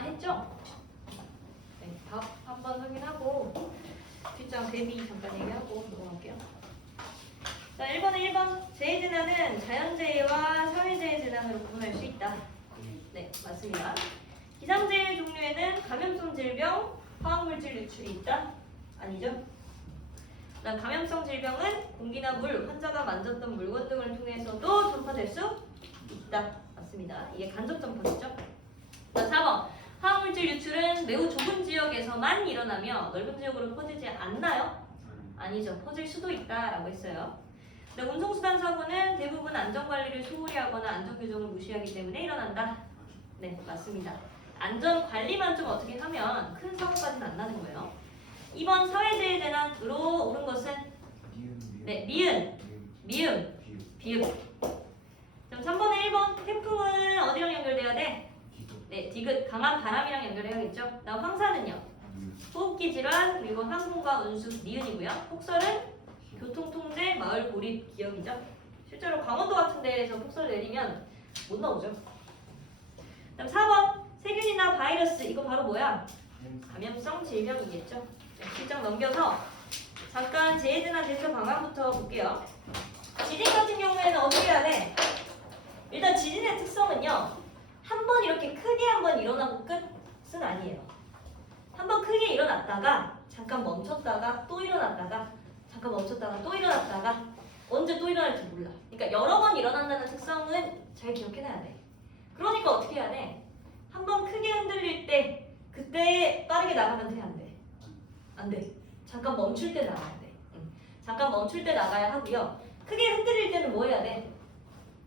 했죠? 네, 답 한번 확인하고 뒷장 대비 잠깐 얘기하고 넘어갈게요. 자, 1번은 1번. 재해재난은 자연재해와 사회재해 재난으로 구분할 수 있다. 네, 맞습니다. 기상재해 종류에는 감염성 질병, 화학물질 유출이 있다? 아니죠? 그다음 감염성 질병은 공기나 물, 환자가 만졌던 물건 등을 통해서도 전파될 수 있다. 맞습니다. 이게 간접 전파겠죠? 그다음 4번. 화학물질 유출은 매우 좁은 지역에서만 일어나며 넓은 지역으로 퍼지지 않나요? 아니죠. 퍼질 수도 있다라고 했어요. 근데 운송수단 사고는 대부분 안전관리를 소홀히 하거나 안전규정을 무시하기 때문에 일어난다. 네, 맞습니다. 안전관리만 좀 어떻게 하면 큰 사고까지는 안 나는 거예요. 2번 사회재해 재난으로 옳은 것은 네, 미음, 비읍. 그럼 3번에 1번 태풍은 어디랑 연결돼야 돼? 네, 디귿, 강한 바람이랑 연결해야겠죠. 다음 황사는요? 호흡기 질환, 그리고 항공과 운수, 니은이고요. 폭설은 교통통제, 마을 고립, 기억이죠. 실제로 강원도 같은 데에서 폭설 내리면 못 나오죠. 그다음 4번 세균이나 바이러스, 이거 바로 뭐야? 감염성 질병이겠죠. 네, 실장 넘겨서 잠깐 재해재난 대처 방안부터 볼게요. 지진 같은 경우에는 어떻게 해야 돼? 일단 지진의 특성은요, 한 번 이렇게 크게 한 번 일어나고 끝은 아니에요. 한 번 크게 일어났다가 잠깐 멈췄다가 또 일어났다가 잠깐 멈췄다가 또 일어났다가 언제 또 일어날지 몰라. 그러니까 여러 번 일어난다는 특성은 잘 기억해놔야 돼. 그러니까 어떻게 해야 돼? 한 번 크게 흔들릴 때 그때 빠르게 나가면 돼? 안 돼? 안 돼. 잠깐 멈출 때 나가야 돼. 잠깐 멈출 때 나가야 하고요. 크게 흔들릴 때는 뭐 해야 돼?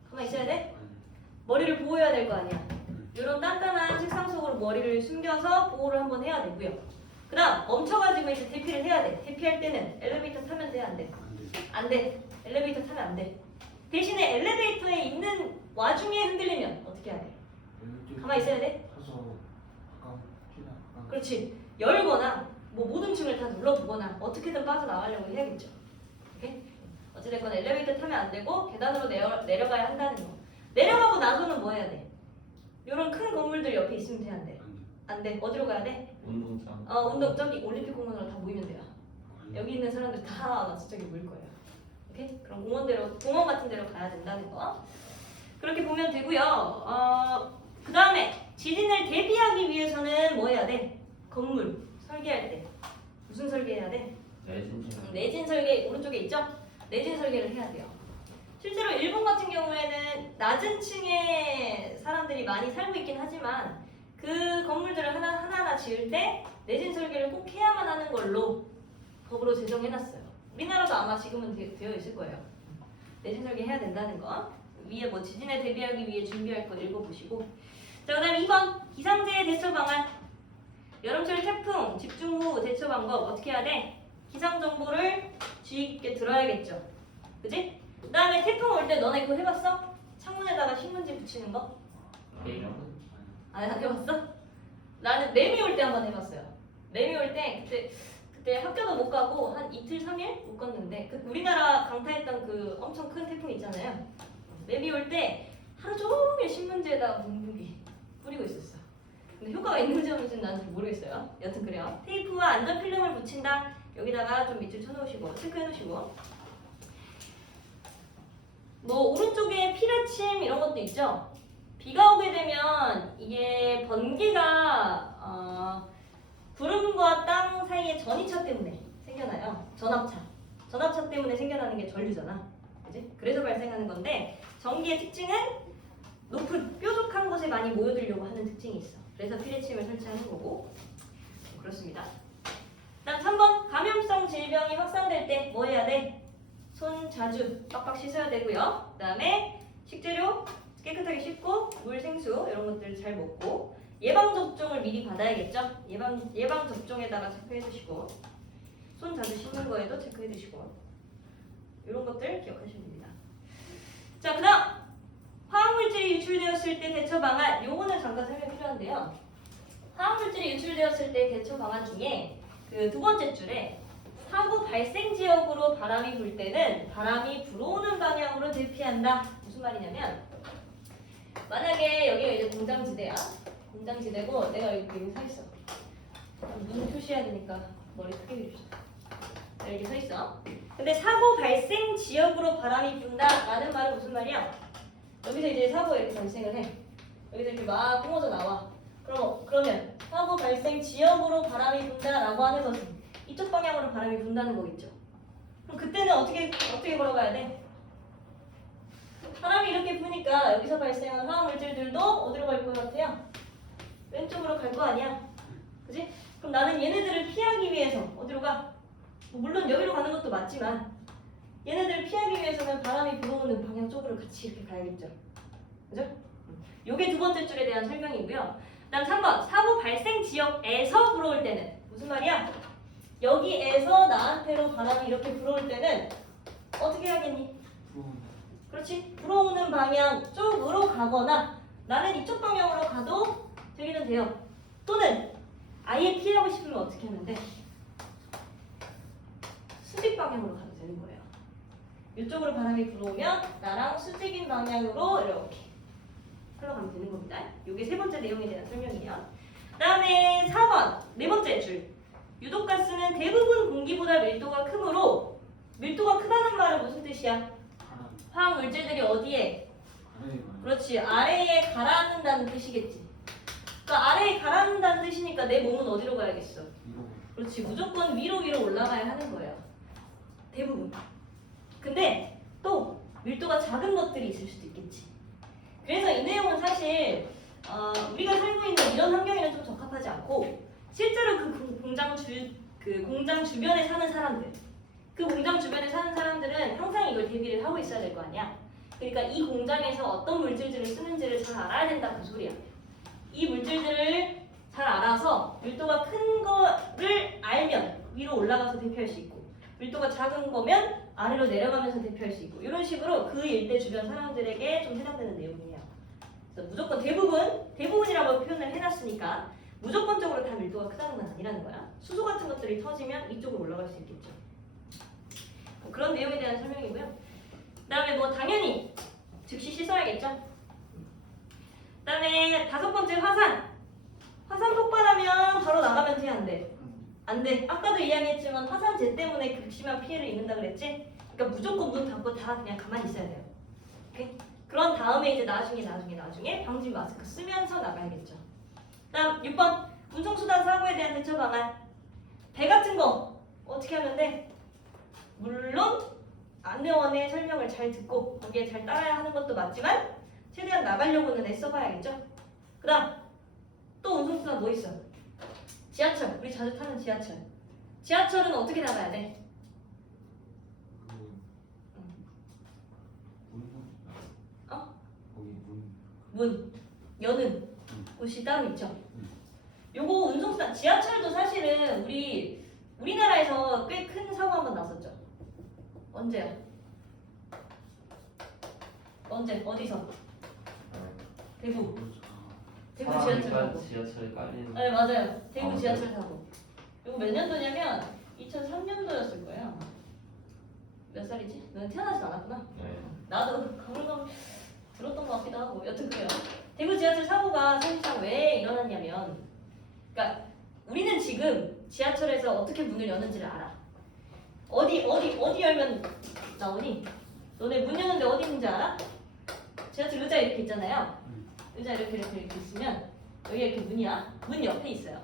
가만히 있어야 돼? 머리를 보호해야 될 거 아니야. 이런 단단한 책상 속으로 머리를 숨겨서 보호를 한번 해야 되고요. 그 다음 멈춰가지고 이제 대피를 해야 돼. 대피할 때는 엘리베이터 타면 돼? 안 돼? 안 돼. 엘리베이터 타면 안 돼. 대신에 엘리베이터에 있는 와중에 흔들리면 어떻게 해야 돼? 가만히 있어야 돼? 그렇지. 열거나 뭐 모든 층을 다 눌러두거나 어떻게든 빠져나가려고 해야겠죠. 오케이? 어찌됐건 엘리베이터 타면 안 되고 계단으로 내려가야 한다는 거. 내려가고 나서는 뭐 해야 돼? 이런 큰 건물들 옆에 있으면 돼? 안 돼? 안 돼. 어디로 가야 돼? 운동장. 운동 저기 올림픽 공원으로 다 모이면 돼요. 여기 있는 사람들 다 저기 모일 거예요. 오케이? 그럼 공원 같은 데로 가야 된다는 거. 그렇게 보면 되고요. 그 다음에 지진을 대비하기 위해서는 뭐 해야 돼? 건물 설계할 때 무슨 설계해야 돼? 내진 설계 오른쪽에 있죠? 내진 설계를 해야 돼요. 실제로 일본 같은 경우에는 낮은 층에 사람들이 많이 살고 있긴 하지만 그 건물들을 하나하나 지을 때 내진 설계를 꼭 해야만 하는 걸로 법으로 제정해놨어요. 우리나라도 아마 지금은 되어 있을 거예요. 내진 설계 해야 된다는 거. 위에 뭐 지진에 대비하기 위해 준비할 거 읽어보시고. 자, 그다음 2번 기상재해 대처 방안. 여름철 태풍 집중 후 대처 방법 어떻게 해야 돼? 기상 정보를 주의 깊게 들어야겠죠. 그지? 그 다음에 태풍 올 때 너네 그거 해봤어? 창문에다가 신문지 붙이는 거? 안 해봤어? 나는 매미 올 때 한번 해봤어요. 매미 올 때 그때 학교도 못 가고 한 이틀 3일 못 갔는데 우리나라 강타했던 그 엄청 큰 태풍 있잖아요. 매미 올 때 하루 종일 신문지에다가 뭉뭉이 뿌리고 있었어. 근데 효과가 있는지 없는지는 난 잘 모르겠어요. 여튼 그래요. 테이프와 안전 필름을 붙인다. 여기다가 좀 밑줄 쳐놓으시고 체크해 놓으시고. 뭐 오른쪽에 피레침 이런 것도 있죠. 비가 오게 되면 이게 번개가 구름과 땅 사이의 전이차 때문에 생겨나요. 전압차 때문에 생겨나는 게 전류잖아. 그지? 그래서 발생하는 건데 전기의 특징은 높은 뾰족한 곳에 많이 모여들려고 하는 특징이 있어. 그래서 피레침을 설치하는 거고. 그렇습니다. 다음 3번 감염성 질병이 확산될 때 뭐 해야 돼? 손 자주 빡빡 씻어야 되고요. 그 다음에 식재료 깨끗하게 씻고 물, 생수 이런 것들 잘 먹고 예방 접종을 미리 받아야겠죠. 예방 접종에다가 체크해 두시고 손 자주 씻는 거에도 체크해 두시고 이런 것들 기억하시면 됩니다. 자, 그다음 화학물질이 유출되었을 때 대처 방안. 요거는 잠깐 설명 필요한데요. 화학물질이 유출되었을 때 대처 방안 중에 그 두 번째 줄에 사고 발생 지역으로 바람이 불 때는 바람이 불어오는 방향으로 대피한다. 무슨 말이냐면 만약에 여기가 이제 공장지대야. 공장지대고 내가 여기 서 있어. 눈을 표시해야 되니까 머리 크게 그려주자. 여기 서 있어. 근데 사고 발생 지역으로 바람이 분다라는 말은 무슨 말이야? 여기서 이제 사고가 이렇게 발생을 해. 여기서 이렇게 막 뿜어져 나와. 그러면 사고 발생 지역으로 바람이 분다라고 하는 것은 이쪽 방향으로 바람이 분다는 거겠죠. 그럼 그때는 어떻게 걸어가야 돼? 바람이 이렇게 부니까 여기서 발생하는 화학 물질들도 어디로 갈 것 같아요? 왼쪽으로 갈 거 아니야? 그지? 그럼 나는 얘네들을 피하기 위해서 어디로 가? 물론 여기로 가는 것도 맞지만 얘네들을 피하기 위해서는 바람이 불어오는 방향 쪽으로 같이 이렇게 가야겠죠. 그죠? 요게 두 번째 줄에 대한 설명이고요. 다음 3번 사고 발생 지역에서 불어올 때는 무슨 말이야? 여기에서 나한테로 바람이 이렇게 불어올 때는 어떻게 해야겠니? 그렇지? 불어오는 방향 쪽으로 가거나 나는 이쪽 방향으로 가도 되기는 돼요. 또는 아예 피하고 싶으면 어떻게 하면 돼? 수직 방향으로 가도 되는 거예요. 이쪽으로 바람이 불어오면 나랑 수직인 방향으로 이렇게 흘러가면 되는 겁니다. 이게 세 번째 내용에 대한 설명이에요. 그 다음에 4번 네 번째 줄. 유독가스는 대부분 공기보다 밀도가 크므로 밀도가 크다는 말은 무슨 뜻이야? 화학 물질들이 어디에? 그렇지, 아래에 가라앉는다는 뜻이겠지. 그러니까 아래에 가라앉는다는 뜻이니까 내 몸은 어디로 가야겠어? 그렇지, 무조건 위로 올라가야 하는 거예요. 대부분. 근데 또 밀도가 작은 것들이 있을 수도 있겠지. 그래서 이 내용은 사실 우리가 살고 있는 이런 환경에는 좀 적합하지 않고 실제로 그 공장 주변에 사는 사람들, 그 공장 주변에 사는 사람들은 항상 이걸 대비를 하고 있어야 될 거 아니야. 그러니까 이 공장에서 어떤 물질들을 쓰는지를 잘 알아야 된다 그 소리야. 이 물질들을 잘 알아서 밀도가 큰 거를 알면 위로 올라가서 대피할 수 있고 밀도가 작은 거면 아래로 내려가면서 대피할 수 있고 이런 식으로 그 일대 주변 사람들에게 좀 해당되는 내용이에요. 그래서 무조건 대부분이라고 표현을 해놨으니까 무조건적으로 다 밀도가 크다는 건 아니라는 거야. 수소 같은 것들이 터지면 이쪽으로 올라갈 수 있겠죠. 그런 내용에 대한 설명이고요. 그 다음에 뭐 당연히 즉시 씻어야겠죠. 그 다음에 다섯 번째 화산 폭발하면 바로 나가면 돼, 안 돼? 안 돼. 아까도 이야기했지만 화산재 때문에 극심한 피해를 입는다 그랬지? 그러니까 무조건 문 닫고 다 그냥 가만히 있어야 돼요. 오케이? 그런 다음에 이제 나중에 방진 마스크 쓰면서 나가야겠죠. 다음 6번 운송수단 사고에 대한 대처 방안. 배 같은 거 어떻게 하면 돼? 물론 안내원의 설명을 잘 듣고 거기에 잘 따라야 하는 것도 맞지만 최대한 나가려고는 애써봐야겠죠. 그 다음 또 운송수단 뭐 있어? 지하철. 우리 자주 타는 지하철. 지하철은 어떻게 나가야 돼? 문 여는 곳이 따로 있죠. 요거 운송수단 지하철도 사실은 우리나라에서 꽤 큰 사고 한번 났었죠. 언제야? 어디서? 대구 지하철 사고. 지하철에 깔리는. 네 맞아요. 대구 지하철 사고. 이거 몇 년도냐면 2003년도였을 거예요. 몇 살이지? 넌 태어나지도 않았구나. 네. 나도 가물가물 들었던 것 같기도 하고 여튼 그래요. 대구 지하철 사고가 사실상 왜 일어났냐면 그러니까 우리는 지금 지하철에서 어떻게 문을 여는지를 알아. 어디 열면 나오니? 너네 문 여는데 어디 있는지 알아? 지하철 의자 이렇게 있잖아요. 의자 이렇게 있으면 여기 이렇게 문이야. 문 옆에 있어요.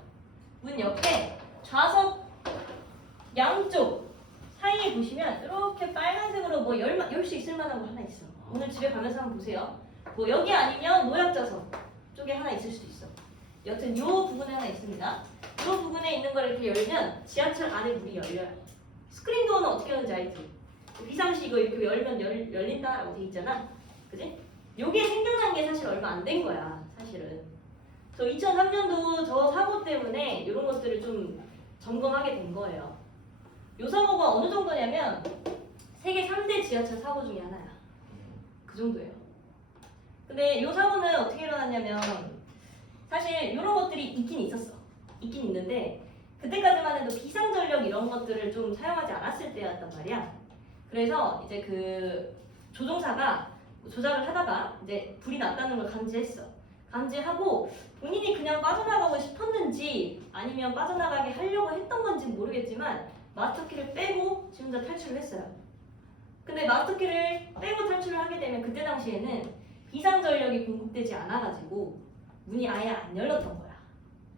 문 옆에 좌석 양쪽 사이에 보시면 이렇게 빨간색으로 뭐 열 수 있을 만한 거 하나 있어. 오늘 집에 가면서 한번 보세요. 뭐 여기 아니면 노약자석 쪽에 하나 있을 수도 있어. 여튼 이 부분에 하나 있습니다. 이 부분에 있는 걸 이렇게 열면 지하철 안에 문이 열려요. 스크린 도어는 어떻게 하는지 알지? 비상시 이거 이렇게 열면 열린다라고 돼 있잖아. 그지? 요게 생겨난 게 사실 얼마 안 된 거야. 사실은. 저 2003년도 저 사고 때문에 이런 것들을 좀 점검하게 된 거예요. 요 사고가 어느 정도냐면 세계 3대 지하철 사고 중에 하나야. 그 정도예요. 근데 요 사고는 어떻게 일어났냐면 사실 이런 것들이 있긴 있었어. 있긴 있는데 그때까지만 해도 비상전력 이런 것들을 좀 사용하지 않았을 때였단 말이야. 그래서 이제 그 조종사가 조작을 하다가 이제 불이 났다는 걸 감지했어. 감지하고 본인이 그냥 빠져나가고 싶었는지 아니면 빠져나가게 하려고 했던 건지는 모르겠지만 마스터키를 빼고 지금 다 탈출을 했어요. 근데 마스터키를 빼고 탈출을 하게 되면 그때 당시에는 비상전력이 공급되지 않아가지고 문이 아예 안 열렸던 거야.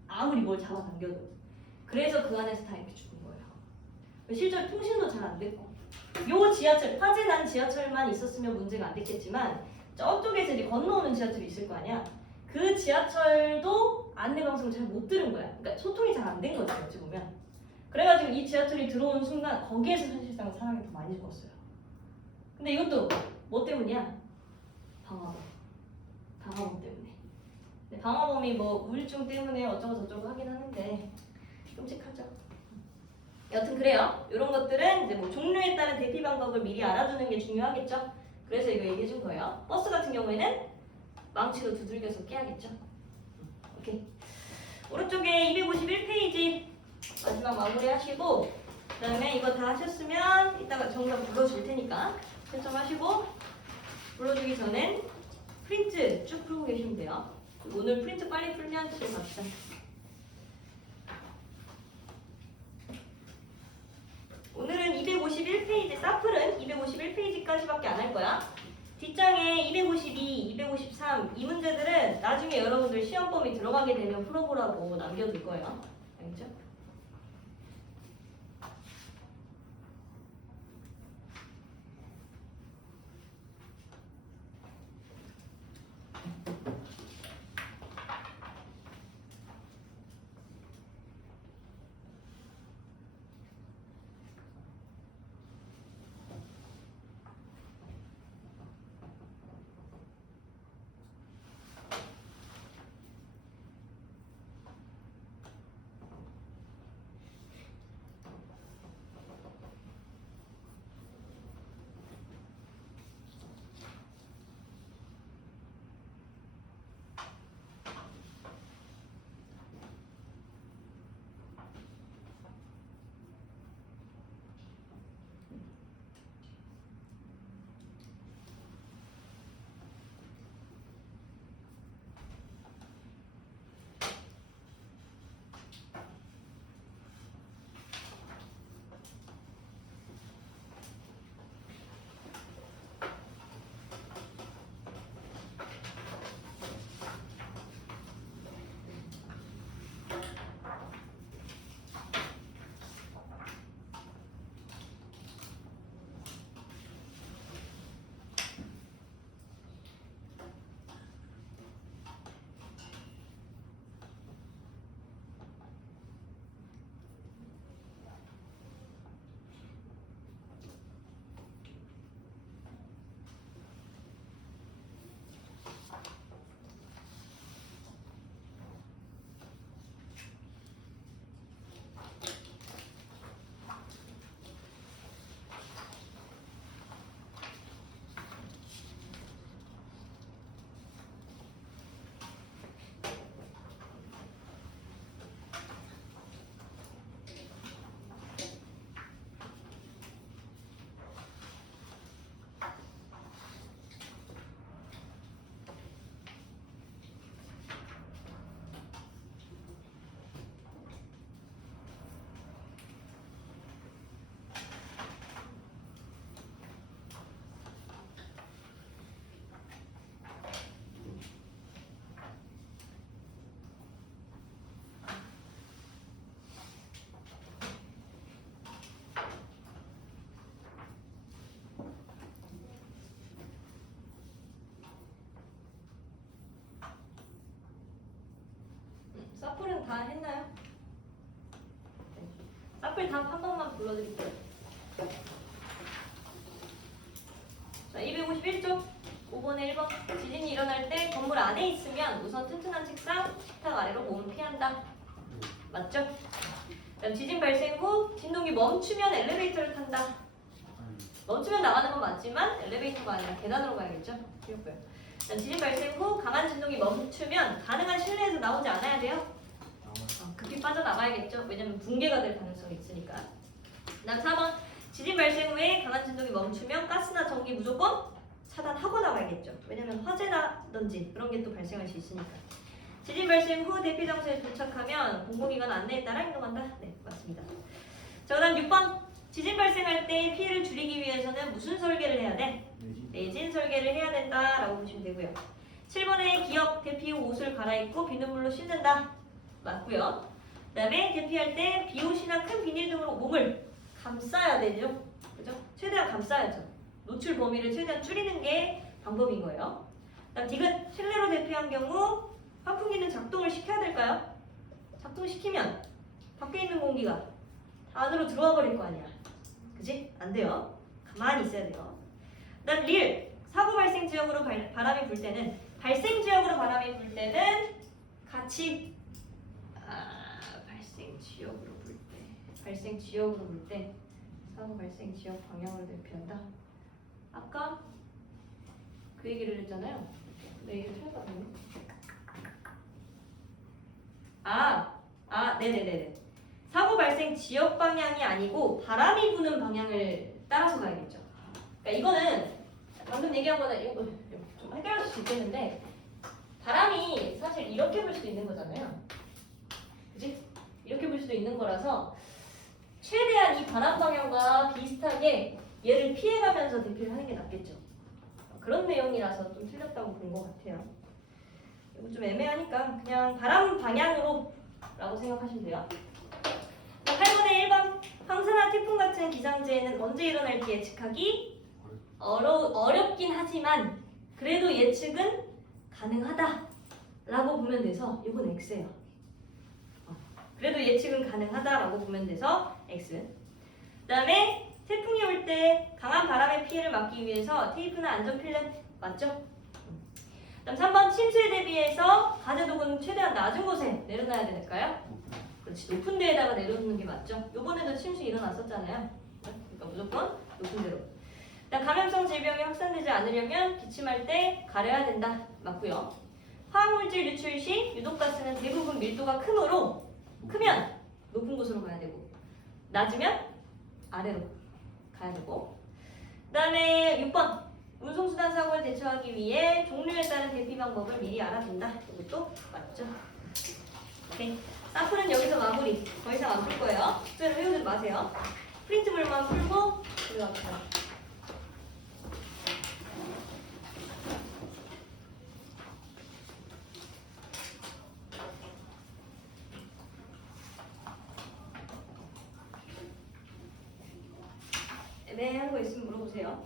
아무리 뭘 잡아당겨도. 그래서 그 안에서 다 이렇게 죽은 거예요. 실제로 통신도 잘 안 됐고. 요 지하철, 화재 난 지하철만 있었으면 문제가 안 됐겠지만 저쪽에서 이제 건너오는 지하철이 있을 거 아니야. 그 지하철도 안내 방송을 잘 못 들은 거야. 그러니까 소통이 잘 안 된 거죠, 어찌 보면. 그래가지고 이 지하철이 들어오는 순간 거기에서 사실상 사람이 더 많이 죽었어요. 근데 이것도 뭐 때문이야? 방화범. 방화범 때문에. 근데 방화범이 뭐 우울증 때문에 어쩌고 저쩌고 하긴 하는데 끔찍하죠. 여튼 그래요. 이런 것들은 이제 뭐 종류에 따른 대피 방법을 미리 알아두는 게 중요하겠죠. 그래서 이거 얘기해 준 거예요. 버스 같은 경우에는 망치로 두들겨서 깨야겠죠. 오케이. 오른쪽에 251페이지 마지막 마무리 하시고 그 다음에 이거 다 하셨으면 이따가 정답 불러줄 테니까 채점하시고 불러주기 전엔 프린트 쭉 풀고 계시면 돼요. 오늘 프린트 빨리 풀면 집에 갑시다. 오늘은 251페이지, 사플은 251페이지까지밖에 안 할 거야. 뒷장에 252, 253 이 문제들은 나중에 여러분들 시험범위 들어가게 되면 풀어보라고 남겨둘 거예요. 알겠죠? 사플은 다 했나요? 네. 사플 답 한 번만 불러드릴게요. 자, 251쪽 5번에 1번 지진이 일어날 때 건물 안에 있으면 우선 튼튼한 책상, 식탁 아래로 몸을 피한다. 맞죠? 그다음 지진 발생 후 진동이 멈추면 엘리베이터를 탄다. 멈추면 나가는 건 맞지만 엘리베이터가 아니라 계단으로 가야겠죠? 기억해요. 지진 발생 후 강한 진동이 멈추면 가능한 실내에서 나오지 않아야 돼요. 급히 빠져나가야겠죠. 왜냐면 붕괴가 될 가능성이 있으니까. 그다음 4번 지진 발생 후에 강한 진동이 멈추면 가스나 전기 무조건 차단하고 나가야겠죠. 왜냐면 화재라든지 그런 게 또 발생할 수 있으니까. 지진 발생 후 대피 장소에 도착하면 공공기관 안내에 따라 행동한다. 네, 맞습니다. 자, 그다음 6번. 지진 발생할 때 피해를 줄이기 위해서는 무슨 설계를 해야 돼? 내진 설계를 해야 된다라고 보시면 되고요. 7번에 기억 대피 후 옷을 갈아입고 비눗물로 씻는다. 맞고요. 그다음에 대피할 때 비옷이나 큰 비닐 등으로 몸을 감싸야 되죠. 그죠? 최대한 감싸야죠. 노출 범위를 최대한 줄이는 게 방법인 거예요. 그다음 디귿 실내로 대피한 경우 환풍기는 작동을 시켜야 될까요? 작동시키면 밖에 있는 공기가 다 안으로 들어와 버릴 거 아니야. 그지? 안 돼요. 가만히 있어야 돼요. 그다음 릴 사고 발생 지역으로 바람이 불 때는 발생 지역으로 바람이 불 때는 같이 발생 지역으로 불 때 사고 발생 지역 방향으로 대피한다. 아까 그 얘기를 했잖아요. 내 얘기를 틀렸거든요. 네네네. 사고 발생 지역 방향이 아니고 바람이 부는 방향을 따라서 가야겠죠. 그러니까 이거는 방금 얘기한 거는 이거 좀 헷갈릴 수 있겠는데 바람이 사실 이렇게 불 수도 있는 거잖아요. 그지? 이렇게 불 수도 있는 거라서 최대한 이 바람 방향과 비슷하게 얘를 피해가면서 대피를 하는 게 낫겠죠. 그런 내용이라서 좀 틀렸다고 본 것 같아요. 이거 좀 애매하니까 그냥 바람 방향으로 라고 생각하시면 돼요. 8번에 1번 황사나 태풍 같은 기상재해는 언제 일어날지 예측하기 어렵긴 하지만 그래도 예측은 가능하다 라고 보면 돼서 이건 X예요. 그래도 예측은 가능하다라고 보면 돼서 X. 그 다음에 태풍이 올 때 강한 바람의 피해를 막기 위해서 테이프나 안전필름 맞죠? 그다음 3번 침수에 대비해서 가재독은 최대한 낮은 곳에 내려놔야 될까요? 그렇지, 높은 데에다가 내려놓는 게 맞죠? 요번에도 침수 일어났었잖아요. 그러니까 무조건 높은 데로. 그다음 감염성 질병이 확산되지 않으려면 기침할 때 가려야 된다. 맞고요. 화학물질 유출 시 유독가스는 대부분 밀도가 크면 높은 곳으로 가야 되고 낮으면 아래로 가야 되고. 그다음에 6번 운송수단 사고를 대처하기 위해 종류에 따른 대피 방법을 미리 알아둔다. 이것도 맞죠? 오케이. 사플은 여기서 마무리. 더 이상 안 풀 거예요. 숙제를 외우지 마세요. 프린트물만 풀고 들어갑시다. 애매한 거 있으면 물어보세요.